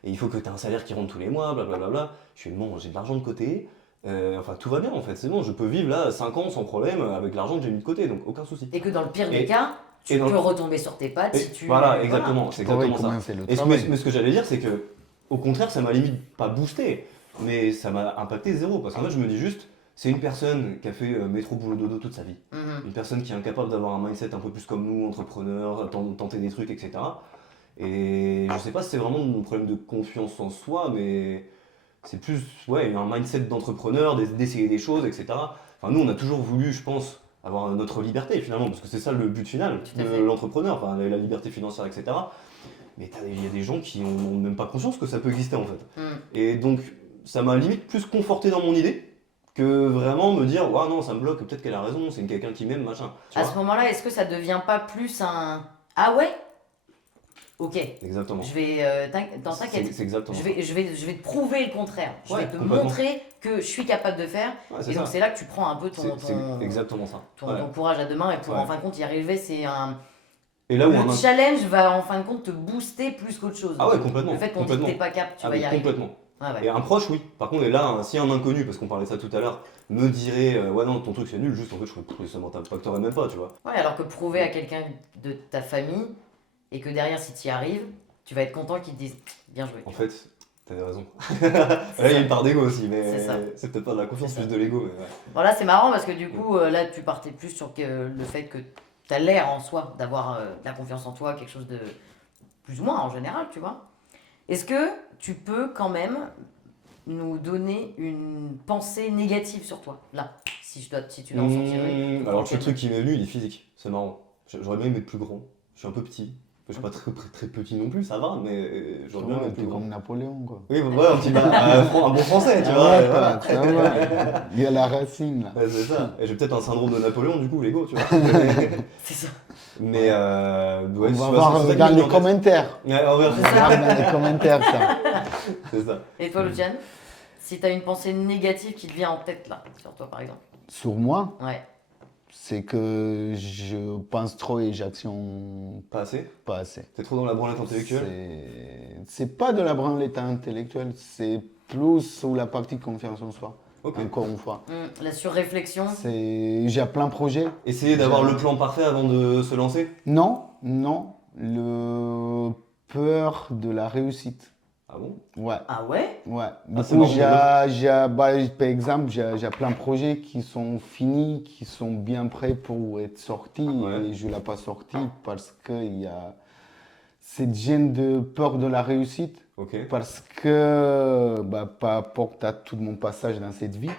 et il faut que tu aies un salaire qui rentre tous les mois, blablabla. Je suis bon, j'ai de l'argent de côté, enfin tout va bien en fait, c'est bon, je peux vivre là 5 ans sans problème avec l'argent que j'ai mis de côté, donc aucun souci. Et que dans le pire des Et- cas, tu et dans peux le- retomber sur tes pattes Et si tu. voilà, exactement, c'est Tu pourrais exactement ça. commencer le Et travail. mais ce que j'allais dire, c'est que, au contraire, ça m'a limite pas boosté, mais ça m'a impacté zéro. Parce qu'en fait, je me dis juste, c'est une personne qui a fait métro boulot dodo toute sa vie. Mhm. Une personne qui est incapable d'avoir un mindset un peu plus comme nous, entrepreneur, tenter des trucs, etc. Et je sais pas si c'est vraiment un problème de confiance en soi, mais c'est plus ouais, un mindset d'entrepreneur, d'essayer des choses, etc. Enfin, nous, on a toujours voulu, je pense, avoir notre liberté finalement, parce que c'est ça le but final Tout à de fait. l'entrepreneur, enfin, la liberté financière, etc. Mais il y a des gens qui n'ont même pas conscience que ça peut exister en fait. Mhm. Et donc, ça m'a limite plus conforté dans mon idée que vraiment me dire, ouais, non, ça me bloque, peut-être qu'elle a raison, c'est quelqu'un qui m'aime, machin. Tu À vois ce moment-là, est-ce que ça devient pas plus un ah ouais? Ok, Exactement. je vais. Dans t'inquiète. C'est exactement Je vais te prouver le contraire. Je Ouais, vais te complètement. montrer que je suis capable de faire. ça. Ouais, c'est Et donc ça. c'est là que tu prends un peu C'est exactement ça. Ouais. ton courage à deux mains. Et pour Ouais. en fin de compte y arriver, c'est un. Et là où Le on a... challenge va en fin de compte te booster plus qu'autre chose. Ah ouais, complètement. Le fait qu'on dit que complètement. t'es pas capable, tu Ah, vas y mais arriver. complètement. Ouais, ouais. Et un proche, oui. Par contre, et là, si un inconnu, parce qu'on parlait de ça tout à l'heure, me dirait ouais non ton truc c'est nul, juste en fait je ferais ça m'impacterait même pas, tu vois. Ouais, alors que prouver à quelqu'un de ta famille et que derrière, si tu y arrives, tu vas être content qu'ils te disent bien joué. En fait, t'avais raison. C'est Là il y a ça. une part d'ego aussi, C'est mais ça. c'est peut-être pas de la confiance, C'est ça. plus de l'ego. Mais ouais. Voilà, c'est marrant parce que du coup, là, tu partais plus sur le fait que tu as l'air en soi d'avoir de la confiance en toi, quelque chose de plus ou moins en général, tu vois. Est-ce que tu peux quand même nous donner une pensée négative sur toi, là, si tu dois en sortir une? Alors le seul truc qui m'est venu, il est physique, c'est marrant. J'aurais bien aimé être plus grand, je suis un peu petit. Je suis pas très petit non plus, ça va, mais j'aurais bien aimé être T'es plus grand. comme Napoléon, quoi. Oui, ouais, un petit un bon français, tu Ah vois. ouais, Voilà. quoi, ça va. Il y a la racine, là. Ouais, c'est ça. Et j'ai peut-être un syndrome de Napoléon, du coup, l'ego, tu vois. C'est ça. Mais ouais, On va c'est voir ça qui dans me les vient en tête. commentaires. Ouais, on verra. On va voir dans les commentaires, ça. C'est ça. Et toi, Luciane, si tu as une pensée négative qui te vient en tête, là, sur toi, par exemple. Sur moi, Ouais. c'est que je pense trop et j'action Pas assez. pas assez. T'es trop dans la branlette intellectuelle. C'est pas de la branlette intellectuelle, c'est plus sur la partie confiance en soi. Ok. Encore une fois. La surréflexion. J'ai plein de projets. Essayer d'avoir le plan parfait avant de se lancer. Non, le peur de la réussite. Ah bon? Ouais, Ah ouais? ouais. Du Ah, c'est coup, marrant, par exemple, j'ai plein de projets qui sont finis, qui sont bien prêts pour être sortis Ouais. et je ne l'ai pas sorti parce qu'il y a cette gêne de peur de la réussite. Ok. Parce que, par rapport à tout mon passage dans cette vie,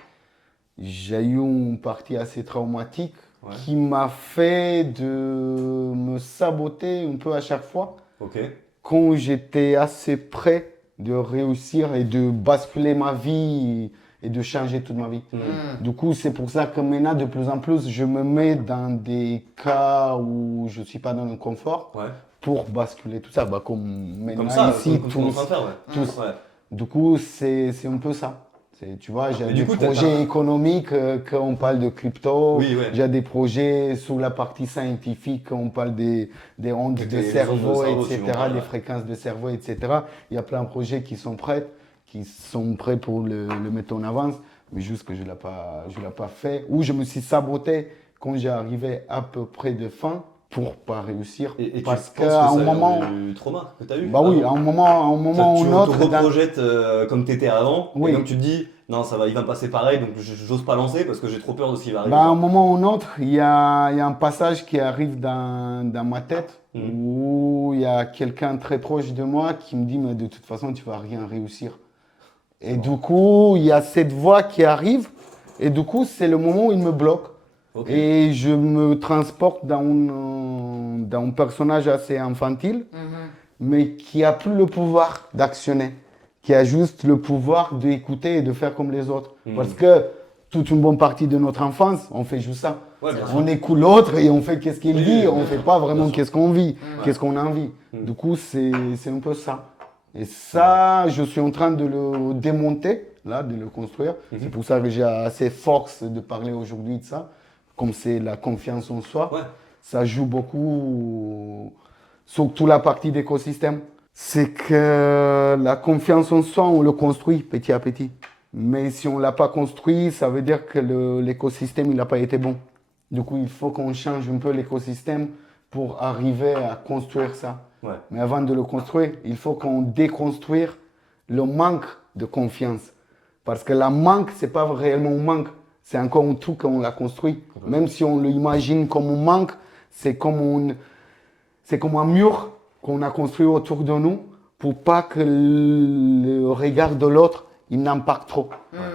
j'ai eu une partie assez traumatique Ouais. qui m'a fait de me saboter un peu à chaque fois Ok. quand j'étais assez prêt de réussir et de basculer ma vie et de changer toute ma vie. Hmm. Du coup, c'est pour ça que maintenant, de plus en plus, je me mets dans des cas où je ne suis pas dans le confort Ouais. pour basculer tout ça. Comme maintenant Comme ça, ici, comme on est en train de faire, ouais. tous. Ouais. Du coup, c'est un peu ça. Tu vois, j'ai Mais des du coup, projets économiques, qu'on parle de crypto. Oui, ouais. J'ai des projets sous la partie scientifique, on parle des ondes Que de tes ondes de cerveau, cerveau, tu etc., m'en parles, des ouais. fréquences de cerveau, etc. Il y a plein de projets qui sont prêts pour le mettre en avance, mais juste que je l'ai pas fait. Ou je me suis saboté quand j'ai arrivé à peu près de fin pour pas réussir. Et tu Parce penses que qu'à un ça vient moment, du trauma que tu as eu bah oui, avant? à un moment ou Tu un te autre, reprojettes comme tu étais avant, et oui. donc tu te dis, non, ça va, il va me passer pareil, donc j'ose pas lancer parce que j'ai trop peur de ce qui va arriver. Bah, à un quoi. moment ou un autre, il y a un passage qui arrive dans ma tête Mhm. où il y a quelqu'un très proche de moi qui me dit, mais de toute façon, tu vas rien réussir. Et du coup, il y a cette voix qui arrive, et du coup, c'est le moment où il me bloque. Ok. Et je me transporte dans un personnage assez infantile, mais qui a plus le pouvoir d'actionner, qui a juste le pouvoir d'écouter et de faire comme les autres. Mhm. Parce que toute une bonne partie de notre enfance, on fait juste ça. Ouais, bien sûr. On écoute l'autre et on fait qu'est-ce qu'il Oui, dit, oui, on bien fait sûr. pas vraiment Bien sûr. qu'est-ce qu'on vit, Ouais. qu'est-ce qu'on a envie. Mhm. Du coup, c'est un peu ça. Et ça, je suis en train de le démonter, là, de le construire. Mhm. C'est pour ça que j'ai assez force de parler aujourd'hui de ça. Comme c'est la confiance en soi, Ouais. ça joue beaucoup, surtout la partie d'écosystème. C'est que la confiance en soi, on le construit petit à petit. Mais si on ne l'a pas construit, ça veut dire que l'écosystème, il n'a pas été bon. Du coup, il faut qu'on change un peu l'écosystème pour arriver à construire ça. Ouais. Mais avant de le construire, il faut qu'on déconstruise le manque de confiance. Parce que la manque, ce n'est pas réellement un manque. C'est encore un truc qu'on l'a construit. Même si on l'imagine comme un manque, c'est comme un mur qu'on a construit autour de nous pour pas que le regard de l'autre il n'impacte trop.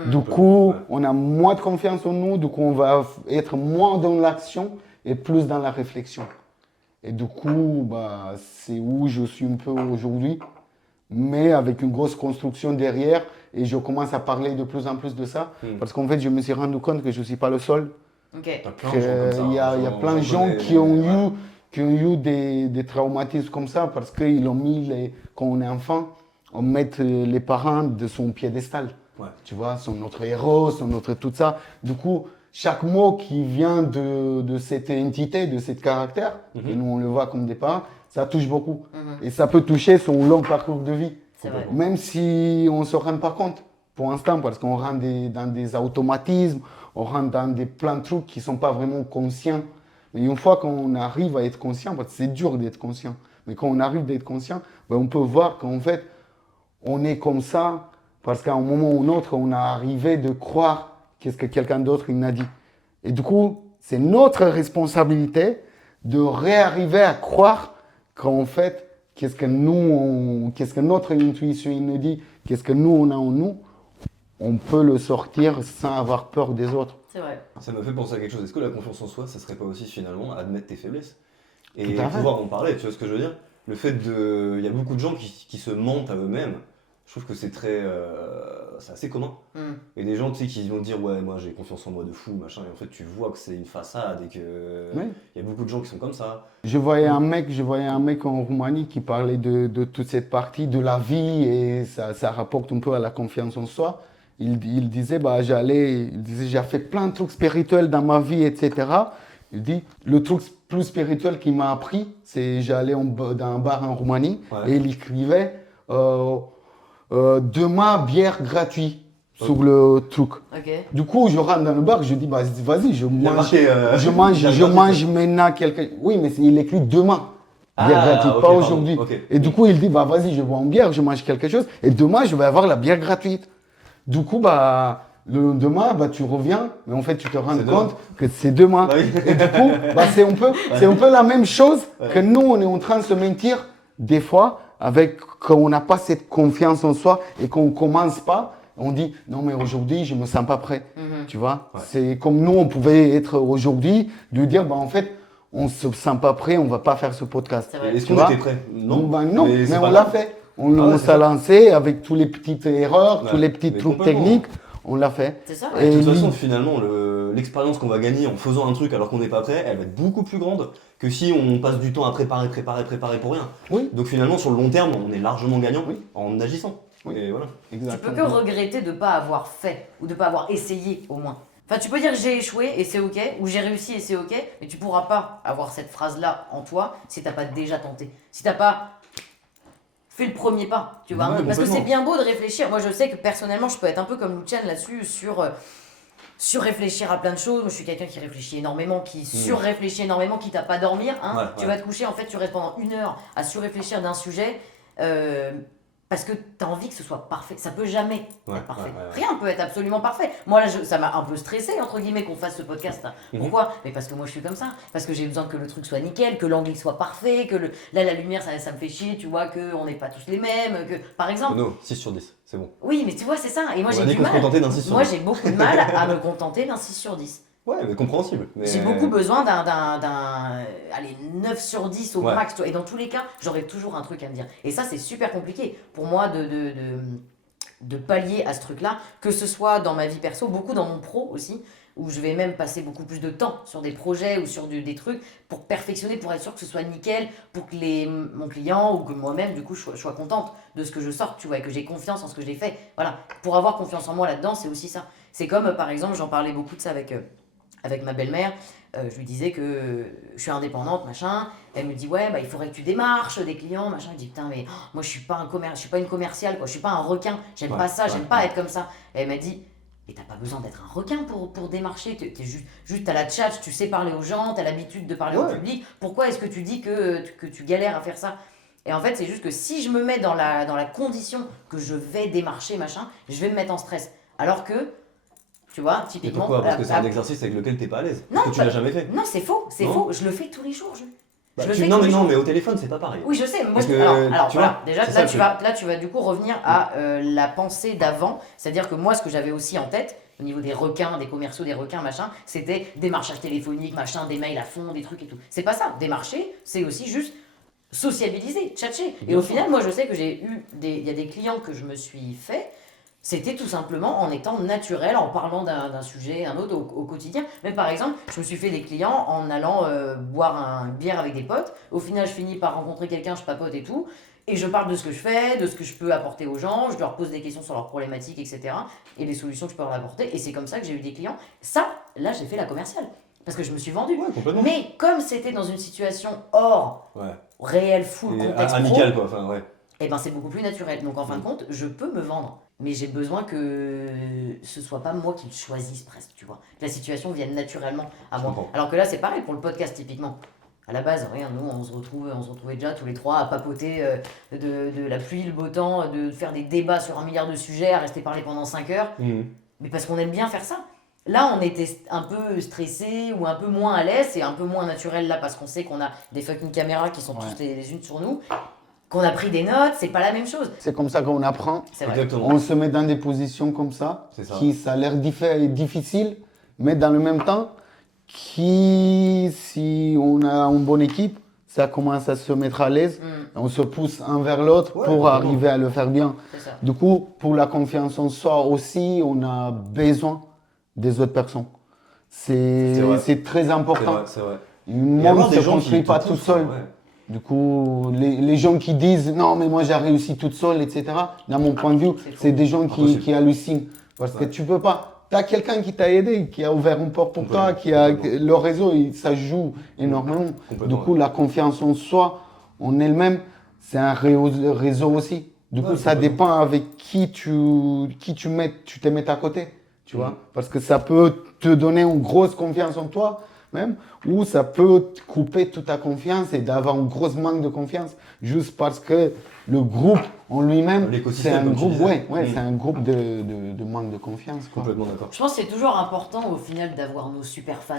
Du coup, on a moins de confiance en nous, du coup, on va être moins dans l'action et plus dans la réflexion. Et du coup, bah, c'est où je suis un peu aujourd'hui, mais avec une grosse construction derrière. Et je commence à parler de plus en plus de ça, parce qu'en fait, je me suis rendu compte que je ne suis pas le seul. Ok. T'as plein de gens comme ça. Il y a plein de gens connais, qui ont ouais. eu des traumatismes comme ça, parce qu'ils ont mis, quand on est enfant, on met les parents de son piédestal. Ouais. Tu vois, sont notre héros, sont notre tout ça. Du coup, chaque mot qui vient de cette entité, de ce caractère, et nous on le voit comme des parents, ça touche beaucoup. Et ça peut toucher son long parcours de vie. C'est vrai. Même si on ne se rend pas compte pour l'instant, parce qu'on rentre dans des automatismes, on rentre dans plein de trucs qui ne sont pas vraiment conscients. Mais une fois qu'on arrive à être conscient, parce que c'est dur d'être conscient, mais quand on arrive d'être conscient, ben on peut voir qu'en fait, on est comme ça parce qu'à un moment ou un autre, on a arrivé de croire qu'est-ce que quelqu'un d'autre il a dit. Et du coup, c'est notre responsabilité de réarriver à croire qu'en fait, qu'est-ce que notre intuition il nous dit, qu'est-ce que nous on a en nous, on peut le sortir sans avoir peur des autres. C'est vrai. Ça me fait penser à quelque chose. Est-ce que la confiance en soi, ça serait pas aussi finalement admettre tes faiblesses et Tout à fait. pouvoir en parler? Tu vois ce que je veux dire? Le fait de. Il y a beaucoup de gens qui se mentent à eux-mêmes. Je trouve que c'est c'est assez commun. Et des gens tu sais, qui vont dire ouais, moi j'ai confiance en moi de fou, machin. Et en fait, tu vois que c'est une façade et que. Oui. Il y a beaucoup de gens qui sont comme ça. Je voyais un mec en Roumanie qui parlait de toute cette partie de la vie et ça rapporte un peu à la confiance en soi. Il disait, j'ai fait plein de trucs spirituels dans ma vie, etc. Il dit, le truc plus spirituel qu'il m'a appris, c'est j'allais dans un bar en Roumanie Ouais. et il écrivait demain bière gratuite sur le truc. Ok. Du coup, je rentre dans le bar, je dis, vas-y, je Il a mange, marqué, je mange maintenant quelque. Oui, mais il écrit demain. Bière gratuite, ok, pas pardon, aujourd'hui. ok. Et du coup, il dit, vas-y, je bois une bière, je mange quelque chose, et demain, je vais avoir la bière gratuite. Du coup, le lendemain, tu reviens, mais en fait, tu te rends C'est demain. compte que c'est demain. Bah oui. Et du coup, c'est un peu la même chose que nous, on est en train de se mentir des fois, avec qu'on n'a pas cette confiance en soi et qu'on ne commence pas. On dit, non, mais aujourd'hui, je ne me sens pas prêt. Tu vois, Ouais. c'est comme nous, on pouvait être aujourd'hui, de dire, en fait, on ne se sent pas prêt, on ne va pas faire ce podcast. C'est vrai. Est-ce Tu qu'on vois? était prêts? Non. Non, c'est mais pas on l'a grave. fait. Ah ouais, On c'est s'est ça. lancé avec toutes les petites erreurs, Ouais, tous les petits mais trucs complètement. techniques, on l'a fait. C'est ça. Et de toute Et façon, lui- finalement, l'expérience qu'on va gagner en faisant un truc alors qu'on n'est pas prêt, elle va être beaucoup plus grande que si on passe du temps à préparer pour rien. Oui. Donc finalement, sur le long terme, on est largement gagnant Oui. en agissant. Oui. Et voilà. Tu peux Exactement. que regretter de ne pas avoir fait ou de ne pas avoir essayé au moins. Enfin, tu peux dire j'ai échoué et c'est ok, ou j'ai réussi et c'est ok, mais tu pourras pas avoir cette phrase-là en toi si t'as pas déjà tenté. Si t'as pas fait le premier pas, tu vois. Ouais, Parce que complètement. c'est bien beau de réfléchir. Moi, je sais que personnellement, je peux être un peu comme Luciane là-dessus sur réfléchir à plein de choses. Moi, je suis quelqu'un qui réfléchit énormément, qui surréfléchit énormément, qui t'a pas dormir. Hein. Ouais, Tu ouais. vas te coucher, en fait, tu restes pendant 1 heure à surréfléchir d'un sujet. Parce que tu as envie que ce soit parfait. Ça peut jamais Ouais, être parfait. ouais, ouais. Rien peut être absolument parfait. Moi, là, ça m'a un peu stressé, entre guillemets, qu'on fasse ce podcast. Mhm. Pourquoi? Mais parce que moi, je suis comme ça. Parce que j'ai besoin que le truc soit nickel, que l'angle il soit parfait, que là, la lumière, ça me fait chier, tu vois, qu'on n'est pas tous les mêmes. Que, par exemple. Non, 6 sur 10, c'est bon. Oui, mais tu vois, c'est ça. Et moi, On j'ai a dit du qu'on se mal. contentait d'un 6 sur Moi, 10. j'ai beaucoup de mal à me contenter d'un 6 sur 10. Ouais, mais compréhensible. Mais... J'ai beaucoup besoin allez, 9 sur 10 au Ouais. max. Tu vois. Et dans tous les cas, j'aurai toujours un truc à me dire. Et ça, c'est super compliqué pour moi de pallier à ce truc-là, que ce soit dans ma vie perso, beaucoup dans mon pro aussi, où je vais même passer beaucoup plus de temps sur des projets ou sur des trucs pour perfectionner, pour être sûr que ce soit nickel, pour que mon client ou que moi-même, du coup, je sois contente de ce que je sors, tu vois, et que j'ai confiance en ce que j'ai fait. Voilà, pour avoir confiance en moi là-dedans, c'est aussi ça. C'est comme, par exemple, j'en parlais beaucoup de ça avec ma belle-mère, je lui disais que je suis indépendante, machin. Elle me dit ouais, bah il faudrait que tu démarches des clients, machin. Je dis putain mais moi je suis pas une commerciale quoi, je suis pas un requin, j'aime pas ça, j'aime pas être comme ça. Et elle m'a dit et t'as pas besoin d'être un requin pour démarcher, t'es juste t'as la tchatche, tu sais parler aux gens, t'as l'habitude de parler au public. Pourquoi est-ce que tu dis que tu galères à faire ça? Et en fait c'est juste que si je me mets dans la condition que je vais démarcher machin, je vais me mettre en stress. Alors que tu vois, Et typiquement. pourquoi? Parce que c'est un exercice avec lequel t'es pas à l'aise. Non, Parce que tu l'as jamais fait. Non, c'est faux, c'est Non. faux. Je le fais tous les jours. Bah, je le tu- fais non, tous mais les non, jours. mais au téléphone, c'est pas pareil. Oui, je sais. Moi, Parce que, alors tu voilà, vois, déjà, c'est ça là, tu vas du coup revenir à la pensée d'avant. C'est-à-dire que moi, ce que j'avais aussi en tête, au niveau des requins, des commerciaux, des requins, machin, c'était démarchage téléphonique, machin, des mails à fond, des trucs et tout. C'est pas ça. Démarcher, c'est aussi juste sociabiliser, tchatcher. Et Bien au sûr. final, moi, je sais que il y a des clients que je me suis fait. C'était tout simplement en étant naturel, en parlant d'un sujet, un autre au quotidien. Même par exemple, je me suis fait des clients en allant boire une bière avec des potes. Au final, je finis par rencontrer quelqu'un, je papote et tout. Et je parle de ce que je fais, de ce que je peux apporter aux gens. Je leur pose des questions sur leurs problématiques, etc. Et les solutions que je peux leur apporter. Et c'est comme ça que j'ai eu des clients. Ça, là, j'ai fait la commerciale. Parce que je me suis vendue. Ouais, complètement. Mais comme c'était dans une situation hors Ouais. réel, full, Et contexte pro, amical, quoi. Enfin, ouais. et ben c'est beaucoup plus naturel. Donc en fin de compte, je peux me vendre. Mais j'ai besoin que ce soit pas moi qui le choisisse presque, tu vois. Que la situation vienne naturellement à Je moi. comprends. Alors que là, c'est pareil pour le podcast typiquement. À la base, regarde, nous, on se retrouvait déjà tous les trois à papoter de la pluie, le beau temps, de faire des débats sur 1 milliard de sujets, à rester parler pendant 5 heures. Mhm. Mais parce qu'on aime bien faire ça. Là, on était un peu stressé ou un peu moins à l'aise, c'est un peu moins naturel là parce qu'on sait qu'on a des fucking caméras qui sont toutes les unes sur nous, qu'on a pris des notes, c'est pas la même chose. C'est comme ça qu'on apprend. C'est vrai. Exactement. On se met dans des positions comme ça, C'est ça. qui ça a l'air difficile, mais dans le même temps, qui, si on a une bonne équipe, ça commence à se mettre à l'aise. On se pousse un vers l'autre Ouais, pour complètement. arriver à le faire bien. C'est ça. Du coup, pour la confiance en soi aussi, on a besoin des autres personnes. C'est vrai. C'est très C'est important. vrai, c'est vrai. Le Et monde avoir ne des se gens qui construit te pas tout poussent, seul. ouais. Du coup, les gens qui disent non, mais moi j'ai réussi toute seule, etc., dans mon point de vue, c'est faux. c'est des gens Impossible. qui hallucinent. Parce que Ouais. tu peux pas. Tu as quelqu'un qui t'a aidé, qui a ouvert une porte pour toi, Complètement. le réseau, ça joue énormément. Complètement, Du coup, la confiance en soi, en elle-même, c'est un réseau aussi. Du coup, Ouais, ça complètement. dépend avec qui tu te mets à côté. Tu vois? Parce que ça peut te donner une grosse confiance en toi, même, ou ça peut te couper toute ta confiance et d'avoir une grosse manque de confiance juste parce que le groupe en lui-même, c'est L'écosystème, un comme tu groupe, disais. c'est un groupe de manque de confiance, quoi. Complètement d'accord. Je pense que c'est toujours important au final d'avoir nos super fans,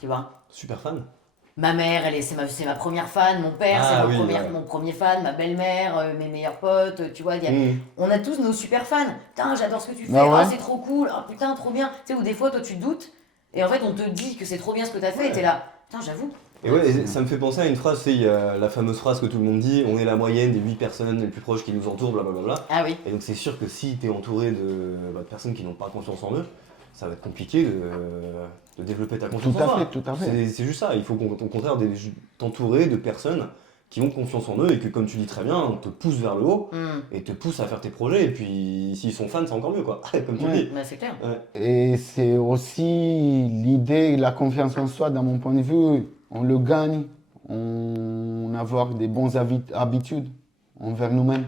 tu vois. Super fan. Ma mère, c'est ma première fan, mon père, Ah c'est oui, mon premier fan, ma belle-mère, mes meilleurs potes, tu vois. Mhm. On a tous nos super fans. Putain, j'adore ce que tu fais, Bah ouais. ah, c'est trop cool, ah, putain, trop bien. Tu sais, ou des fois, toi, tu doutes, et en fait, on te dit que c'est trop bien ce que t'as fait, et t'es là, putain, j'avoue. Et ouais, et ça me fait penser à une phrase, tu sais, il y a la fameuse phrase que tout le monde dit, on est la moyenne des 8 personnes les plus proches qui nous entourent, blablabla. Ah oui. Et donc c'est sûr que si tu es entouré de personnes qui n'ont pas confiance en eux, ça va être compliqué de développer ta confiance Tout à en toi. fait, tout à fait. C'est juste ça, il faut au contraire t'entourer de personnes qui ont confiance en eux et que, comme tu dis très bien, on te pousse vers le haut Mm. et te pousse à faire tes projets. Et puis, s'ils sont fans, c'est encore mieux, quoi. Comme tu dis. Bah, c'est clair. Ouais. Et c'est aussi l'idée, la confiance en soi, dans mon point de vue, on le gagne en avoir des bonnes habitudes envers nous-mêmes.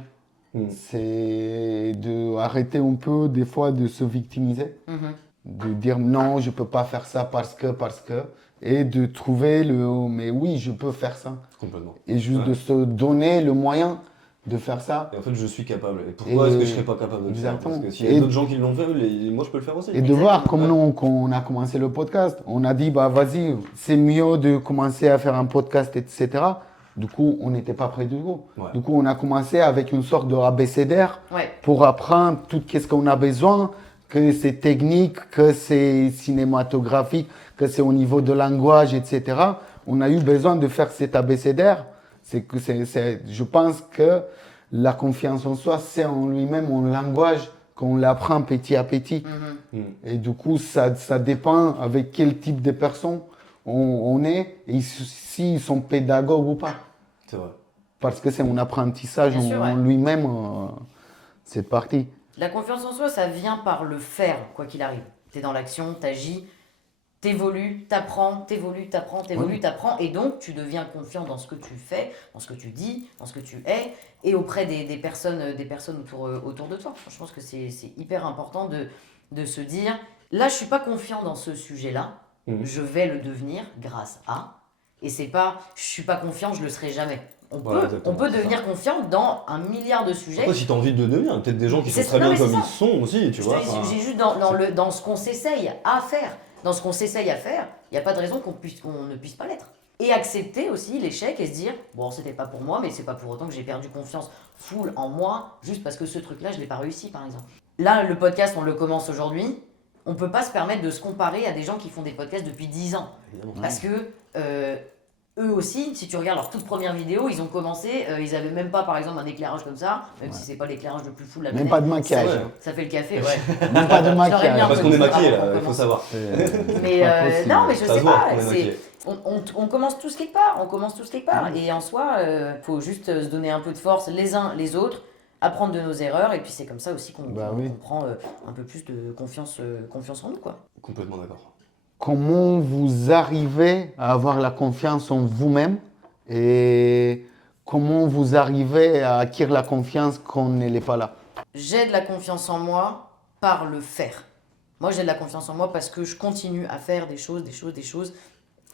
Mm. C'est de arrêter un peu des fois de se victimiser, Mhm. de dire non, je peux pas faire ça parce que, et de trouver le mais oui, je peux faire ça. Complètement. Et juste Ouais. de se donner le moyen de faire ça. Et en fait, je suis capable. Et pourquoi Et- est-ce que je serais pas capable de le faire? Exactement. Parce que s'il y a Et- d'autres gens qui l'ont fait, moi, je peux le faire aussi. Et de voir Exactement. comme nous, quand on a commencé le podcast, on a dit, bah vas-y, c'est mieux de commencer à faire un podcast, etc. Du coup, on n'était pas prêt du tout. Ouais. Du coup, on a commencé avec une sorte de abécédaire Ouais. pour apprendre tout ce qu'on a besoin, que c'est technique, que c'est cinématographique, que c'est au niveau de langage, etc. On a eu besoin de faire cet abécédaire. Je pense que la confiance en soi, c'est en lui-même un langage qu'on l'apprend petit à petit. Mhm. Mm. Et du coup, ça dépend avec quel type de personne on est et s'ils sont pédagogues ou pas. C'est vrai. Parce que c'est un apprentissage Bien sûr, en ouais. lui-même, c'est parti. La confiance en soi, ça vient par le faire, quoi qu'il arrive. T'es dans l'action, t'agis, t'évolues, t'apprends, t'apprends, et donc tu deviens confiant dans ce que tu fais, dans ce que tu dis, dans ce que tu es, et auprès des personnes autour de toi. Je pense que c'est hyper important de se dire, là je suis pas confiant dans ce sujet-là, Mhm. je vais le devenir grâce à, et c'est pas, je suis pas confiant, je le serai jamais. Voilà, exactement, On peut c'est devenir confiant dans un milliard de sujets. Après, si t'as envie de devenir, il y a peut-être des gens qui C'est sont ça, très non, bien mais c'est comme ça. ils sont aussi, tu vois. Enfin, J'ai juste dans ce qu'on s'essaye à faire. Dans ce qu'on s'essaye à faire, il n'y a pas de raison qu'on ne puisse pas l'être. Et accepter aussi l'échec et se dire, bon, c'était pas pour moi, mais c'est pas pour autant que j'ai perdu confiance full en moi, juste parce que ce truc-là, je l'ai pas réussi, par exemple. Là, le podcast, on le commence aujourd'hui. On peut pas se permettre de se comparer à des gens qui font des podcasts depuis 10 ans. évidemment. Parce que eux aussi, si tu regardes leur toute première vidéo, ils ont commencé, ils avaient même pas par exemple un éclairage comme ça, même si c'est pas l'éclairage le plus fou de la Même planète. pas de maquillage. Ça fait le café, ouais. Même pas de Je l'aurais mis maquillage. un Parce peu qu'on est plus maquillé avant là, qu'on il faut commence. savoir. Mais pas possible. non, mais je Ça sais se voit pas. qu'on est c'est- maquillé. on commence tous quelque part. On commence tous quelque part. Et en soi, faut juste se donner un peu de force les uns les autres, apprendre de nos erreurs. Et puis c'est comme ça aussi qu'on Bah oui. prend un peu plus de confiance en nous, quoi. Complètement d'accord. Comment vous arrivez à avoir la confiance en vous-même et comment vous arrivez à acquérir la confiance quand elle n'est pas là? J'ai de la confiance en moi par le faire. Moi, j'ai de la confiance en moi parce que je continue à faire des choses.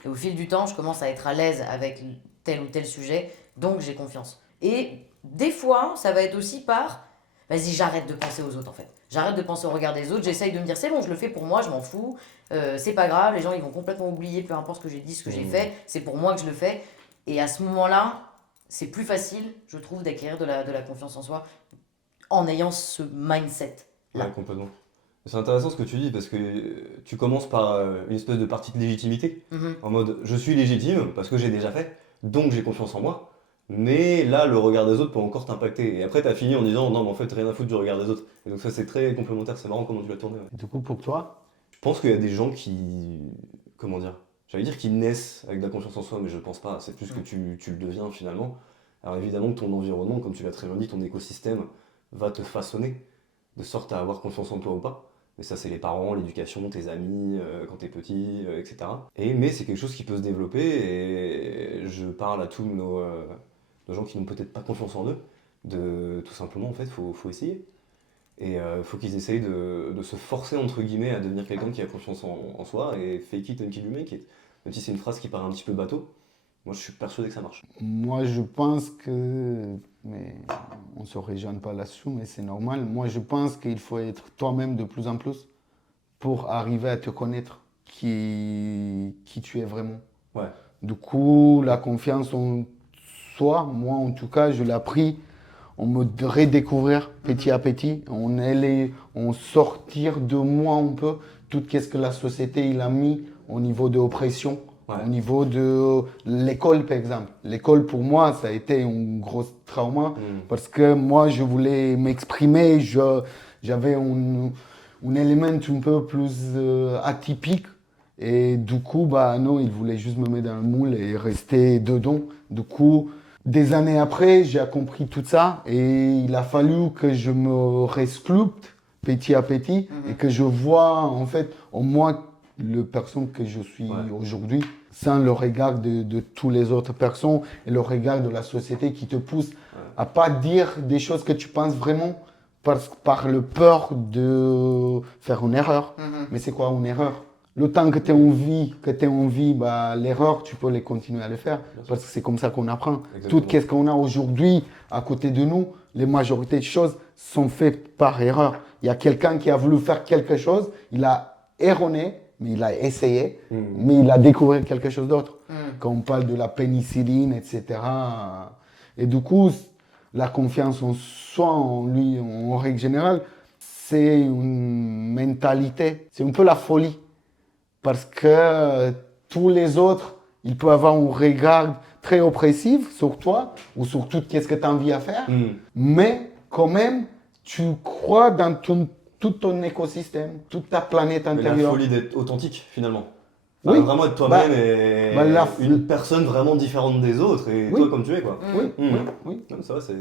Et au fil du temps, je commence à être à l'aise avec tel ou tel sujet. Donc, j'ai confiance. Et des fois, ça va être aussi par... Vas-y, j'arrête de penser aux autres, en fait. J'arrête de penser au regard des autres. J'essaye de me dire, c'est bon, je le fais pour moi, je m'en fous. C'est pas grave, les gens, ils vont complètement oublier, peu importe ce que j'ai dit, ce que j'ai fait. C'est pour moi que je le fais. Et à ce moment-là, c'est plus facile, je trouve, d'acquérir de la confiance en soi en ayant ce mindset. Là. Ouais, complètement. C'est intéressant ce que tu dis parce que tu commences par une espèce de partie de légitimité. Mhm. En mode, je suis légitime parce que j'ai déjà fait, donc j'ai confiance en moi. Mais là, le regard des autres peut encore t'impacter. Et après, t'as fini en disant, non, mais en fait, rien à foutre du regard des autres. Et donc ça, c'est très complémentaire, c'est marrant comment tu l'as tourné. Ouais. Du coup, pour toi, Je pense qu'il y a des gens qui, comment dire, j'allais dire qu'ils naissent avec de la confiance en soi, mais je pense pas. C'est plus que tu le deviens finalement. Alors évidemment que ton environnement, comme tu l'as très bien dit, ton écosystème va te façonner de sorte à avoir confiance en toi ou pas. Mais ça, c'est les parents, l'éducation, tes amis, quand t'es petit, etc. Mais c'est quelque chose qui peut se développer et je parle à tous nos gens qui n'ont peut-être pas confiance en eux, de tout simplement, en fait, faut essayer. Et faut qu'ils essayent de se forcer, entre guillemets, à devenir quelqu'un qui a confiance en soi et fake it until you make it. Même si c'est une phrase qui paraît un petit peu bateau, moi je suis persuadé que ça marche. moi je pense que, mais on ne se réjouit pas là-dessus, mais c'est normal. Moi je pense qu'il faut être toi-même de plus en plus pour arriver à te connaître qui tu es vraiment. Ouais. Du coup, la confiance en soi, moi en tout cas, je l'ai appris en me redécouvrir petit à petit, en sortir de moi un peu tout ce que la société il a mis au niveau de l'oppression, Ouais. au niveau de l'école par exemple. L'école pour moi, ça a été un gros trauma parce que moi je voulais m'exprimer, j'avais un élément un peu plus atypique. Et du coup, bah non, il voulait juste me mettre dans le moule et rester dedans. Du coup, Des années après, j'ai compris tout ça et il a fallu que je me resculpte petit à petit et que je vois en fait en moi le personne que je suis aujourd'hui sans le regard de toutes les autres personnes et le regard de la société qui te pousse à pas dire des choses que tu penses vraiment par le peur de faire une erreur. Mais c'est quoi une erreur? Le temps que tu es en vie, bah, l'erreur, tu peux les continuer à le faire parce que c'est comme ça qu'on apprend. Exactement. Tout ce qu'on a aujourd'hui à côté de nous, les majorités de choses sont faites par erreur. Il y a quelqu'un qui a voulu faire quelque chose, il a erroné, mais il a essayé, mais il a découvert quelque chose d'autre. Quand on parle de la pénicilline, etc. Et du coup, la confiance en soi, en lui, en règle générale, c'est une mentalité, c'est un peu la folie. Parce que tous les autres, ils peuvent avoir un regard très oppressif sur toi ou sur tout ce que tu as envie à faire. Mais quand même, tu crois dans tout ton écosystème, toute ta planète Mais intérieure. la folie d'être authentique finalement. Enfin, Oui. vraiment être toi-même et une personne vraiment différente des autres et toi comme tu es quoi. Oui. Non, mais ça va, c'est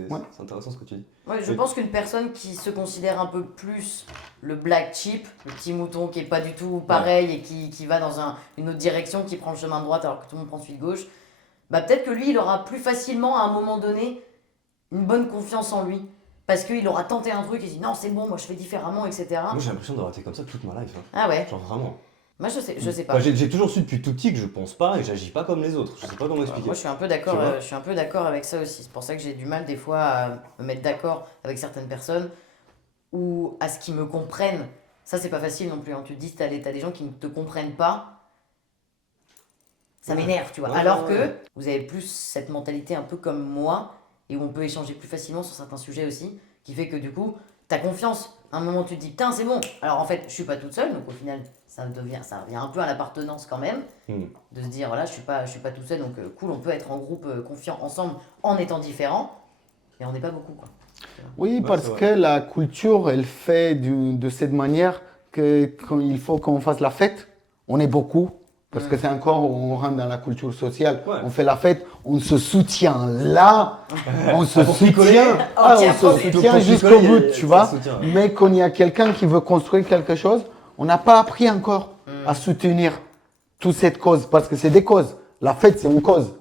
intéressant ce que tu dis. Ouais, je pense qu'une personne qui se considère un peu plus le black sheep, le petit mouton qui est pas du tout pareil et qui va dans une autre direction, qui prend le chemin de droite alors que tout le monde prend celui de gauche, bah peut-être que lui, il aura plus facilement à un moment donné une bonne confiance en lui. Parce qu'il aura tenté un truc et il dit non, c'est bon, moi je fais différemment, etc. Moi j'ai l'impression d'avoir été comme ça toute ma life. Ah ouais. Genre vraiment. Moi je sais pas. Bah, j'ai toujours su depuis tout petit que je pense pas et j'agis pas comme les autres. Je sais pas comment expliquer. Moi je suis un peu d'accord, Tu vois je suis un peu d'accord avec ça aussi. C'est pour ça que j'ai du mal des fois à me mettre d'accord avec certaines personnes ou à ce qu'ils me comprennent. Ça c'est pas facile non plus. Hein. Tu te dis t'as des gens qui ne te comprennent pas. Ça m'énerve, tu vois. Alors que vous avez plus cette mentalité un peu comme moi et où on peut échanger plus facilement sur certains sujets aussi, qui fait que du coup t'as confiance. À un moment tu te dis putain c'est bon. Alors en fait je suis pas toute seule, donc au final ça revient un peu à l'appartenance quand même, de se dire voilà je suis pas toute seule, donc cool, on peut être en groupe confiant ensemble en étant différents, mais on n'est pas beaucoup quoi. Oui, parce que la culture, elle fait de cette manière que quand il faut qu'on fasse la fête, on est beaucoup. Parce que c'est encore, on rentre dans la culture sociale, on fait la fête, on se soutient là, on se soutient jusqu'au bout, tu vois. Mais quand il y a quelqu'un qui veut construire quelque chose, on n'a pas appris encore à soutenir toute cette cause, parce que c'est des causes. La fête, c'est une cause.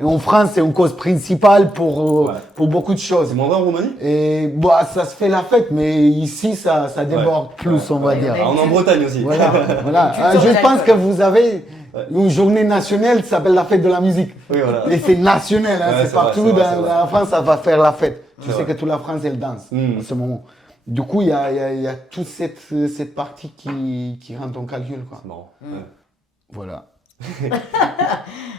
Et en France, c'est une cause principale pour beaucoup de choses. C'est moins vrai en Roumanie? Et bah, ça se fait la fête, mais ici, ça déborde plus, on va dire. On est en Bretagne aussi. Voilà. Je pense que vous avez une journée nationale qui s'appelle la fête de la musique. Oui, voilà. Et c'est national, hein, c'est partout dans la France, ça va faire la fête. Tu sais vrai. que toute la France, elle danse en ce moment. Du coup, il y a toute cette partie qui rentre en calcul, quoi. C'est marrant. Voilà.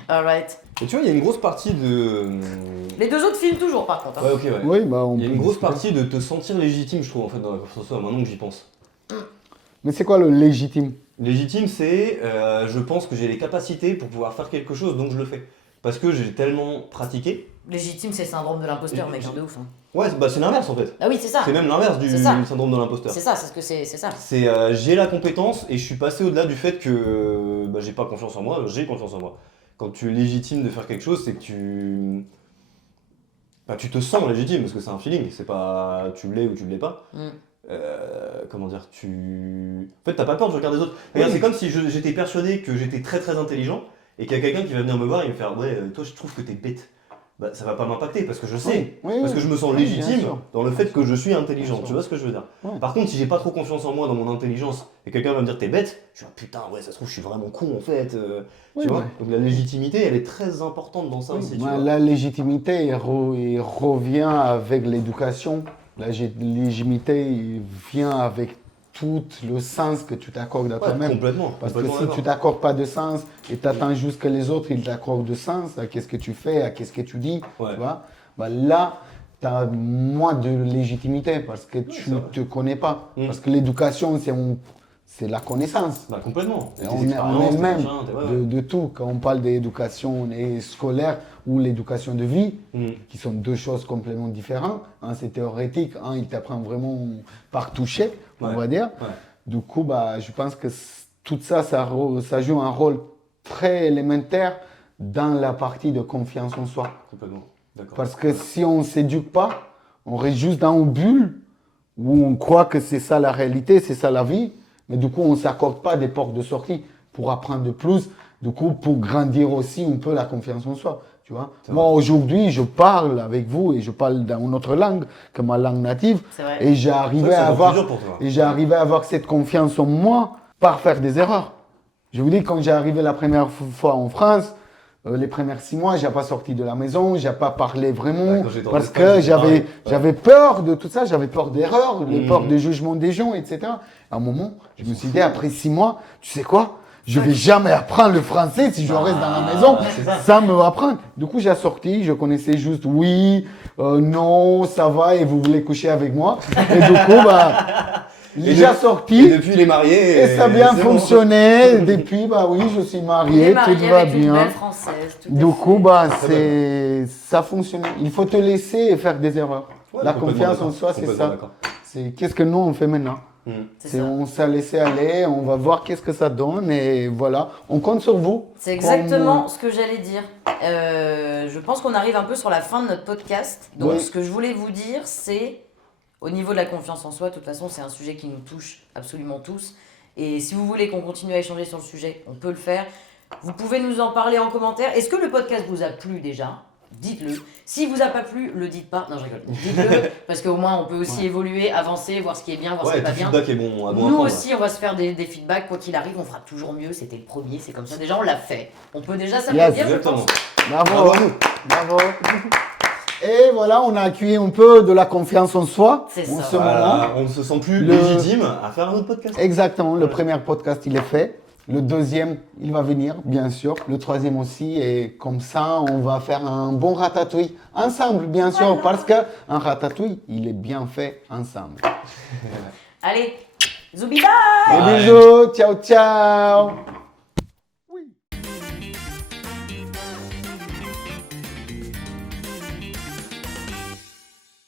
Alright. Et tu vois, il y a une grosse partie de. Les deux autres filment toujours par contre. Hein. Ouais, ok, ouais. Oui, bah, Il y a une grosse partie de te sentir légitime, je trouve, en fait, dans la confiance en soi, maintenant que j'y pense. Mais c'est quoi le légitime? Légitime, c'est je pense que j'ai les capacités pour pouvoir faire quelque chose, donc je le fais. Parce que j'ai tellement pratiqué. Légitime, c'est le syndrome de l'imposteur, mec, de ouf. Hein. Ouais, bah c'est l'inverse en fait. Ah oui, c'est ça. C'est même l'inverse du syndrome de l'imposteur. C'est ça, c'est ce que c'est ça. C'est j'ai la compétence et je suis passé au-delà du fait que bah, j'ai pas confiance en moi, j'ai confiance en moi. Quand tu es légitime de faire quelque chose, c'est que tu te sens légitime parce que c'est un feeling, c'est pas tu l'es ou tu ne l'es pas. Comment dire, En fait, t'as pas peur du regard des autres. Regarde, c'est comme si j'étais persuadé que j'étais très très intelligent et qu'il y a quelqu'un qui va venir me voir et me faire ouais, toi je trouve que t'es bête. Bah, ça va pas m'impacter parce que je sais, parce que je me sens légitime dans le fait que je suis intelligent, tu vois ce que je veux dire. Par contre, si j'ai pas trop confiance en moi, dans mon intelligence, et quelqu'un va me dire t'es bête, je suis là, putain, ouais, ça se trouve, je suis vraiment con en fait. Tu vois. Donc la légitimité, elle est très importante dans ça aussi. Tu vois. La légitimité, elle revient avec l'éducation. La légitimité vient avec tout le sens que tu t'accordes à toi-même. Complètement. Parce que si tu t'accordes pas de sens et tu attends juste que les autres ils t'accordent de sens à qu'est-ce que tu fais, à qu'est-ce que tu dis, tu vois, bah là, tu as moins de légitimité parce que tu ne te connais pas. Parce que l'éducation, c'est la connaissance. Bah, complètement. Et on est même de tout. Quand on parle d'éducation scolaire ou l'éducation de vie, qui sont deux choses complètement différentes. Un, c'est théorétique. Un, il t'apprend vraiment par toucher, on va dire. Du coup, bah, je pense que tout ça, ça joue un rôle très élémentaire dans la partie de confiance en soi. Complètement. D'accord. Parce que si on ne s'éduque pas, on reste juste dans une bulle où on croit que c'est ça la réalité, c'est ça la vie. Mais du coup, on ne s'accorde pas des portes de sortie pour apprendre de plus. Du coup, pour grandir aussi un peu la confiance en soi. Tu vois? Moi, aujourd'hui, je parle avec vous et je parle dans une autre langue que ma langue native. C'est vrai. Et j'ai arrivé à avoir, dur pour toi. et j'ai arrivé à avoir cette confiance en moi par faire des erreurs. Je vous dis, quand j'ai arrivé la première fois en France, les premiers 6 mois, j'ai pas sorti de la maison, j'ai pas parlé vraiment, Ouais, quand j'étais en parce Espagne, que c'était pareil. j'avais peur de tout ça, j'avais peur d'erreurs, peur de jugement des gens, etc. À un moment, je me suis dit, après 6 mois, tu sais quoi? Je vais jamais apprendre le français si je reste dans la maison. c'est ça. Ça me va apprendre. Du coup, j'ai sorti, je connaissais juste oui, non, ça va et vous voulez coucher avec moi. Et du coup, j'ai sorti. Et depuis, il est marié. Et ça a bien c'est bon. fonctionné. Depuis, oui, je suis Il est marié, marié tout va avec une bien. belle française. tout à Du fait. coup, ça fonctionne. Il faut te laisser faire des erreurs. Ouais, La complètement confiance en d'accord. soi, c'est Complètement ça. d'accord. C'est qu'est-ce que nous on fait maintenant. C'est ça. On s'est laissé aller, on va voir qu'est-ce que ça donne et voilà. On compte sur vous. C'est exactement ce que j'allais dire. Je pense qu'on arrive un peu sur la fin de notre podcast. Donc, Oui. ce que je voulais vous dire, c'est au niveau de la confiance en soi, de toute façon, c'est un sujet qui nous touche absolument tous. Et si vous voulez qu'on continue à échanger sur le sujet, on peut le faire. Vous pouvez nous en parler en commentaire. Est-ce que le podcast vous a plu déjà ? Dites-le. Si vous a pas plu, le dites pas. Non, je rigole. Dites-le parce qu'au moins on peut aussi évoluer, avancer, voir ce qui est bien, voir ce qui Ouais, est pas tout bien. feedback est bon à bon Nous apprendre. aussi, on va se faire des feedbacks. Quoi qu'il arrive, on fera toujours mieux. C'était le premier, c'est comme ça. Déjà, on l'a fait. On peut déjà s'applaudir, je Exactement. pense. Bravo. Bravo à nous. Bravo. Et voilà, on a accueilli un peu de la confiance en soi C'est en ça. ce moment. Voilà, on ne se sent plus Le- légitime à faire un autre podcast. Exactement, le premier podcast, il est fait. Le deuxième, il va venir, bien sûr. Le troisième aussi. Et comme ça, on va faire un bon ratatouille ensemble, bien sûr. Parce qu'un ratatouille, il est bien fait ensemble. Allez, Zoubi bye. Des bisous, ciao, ciao.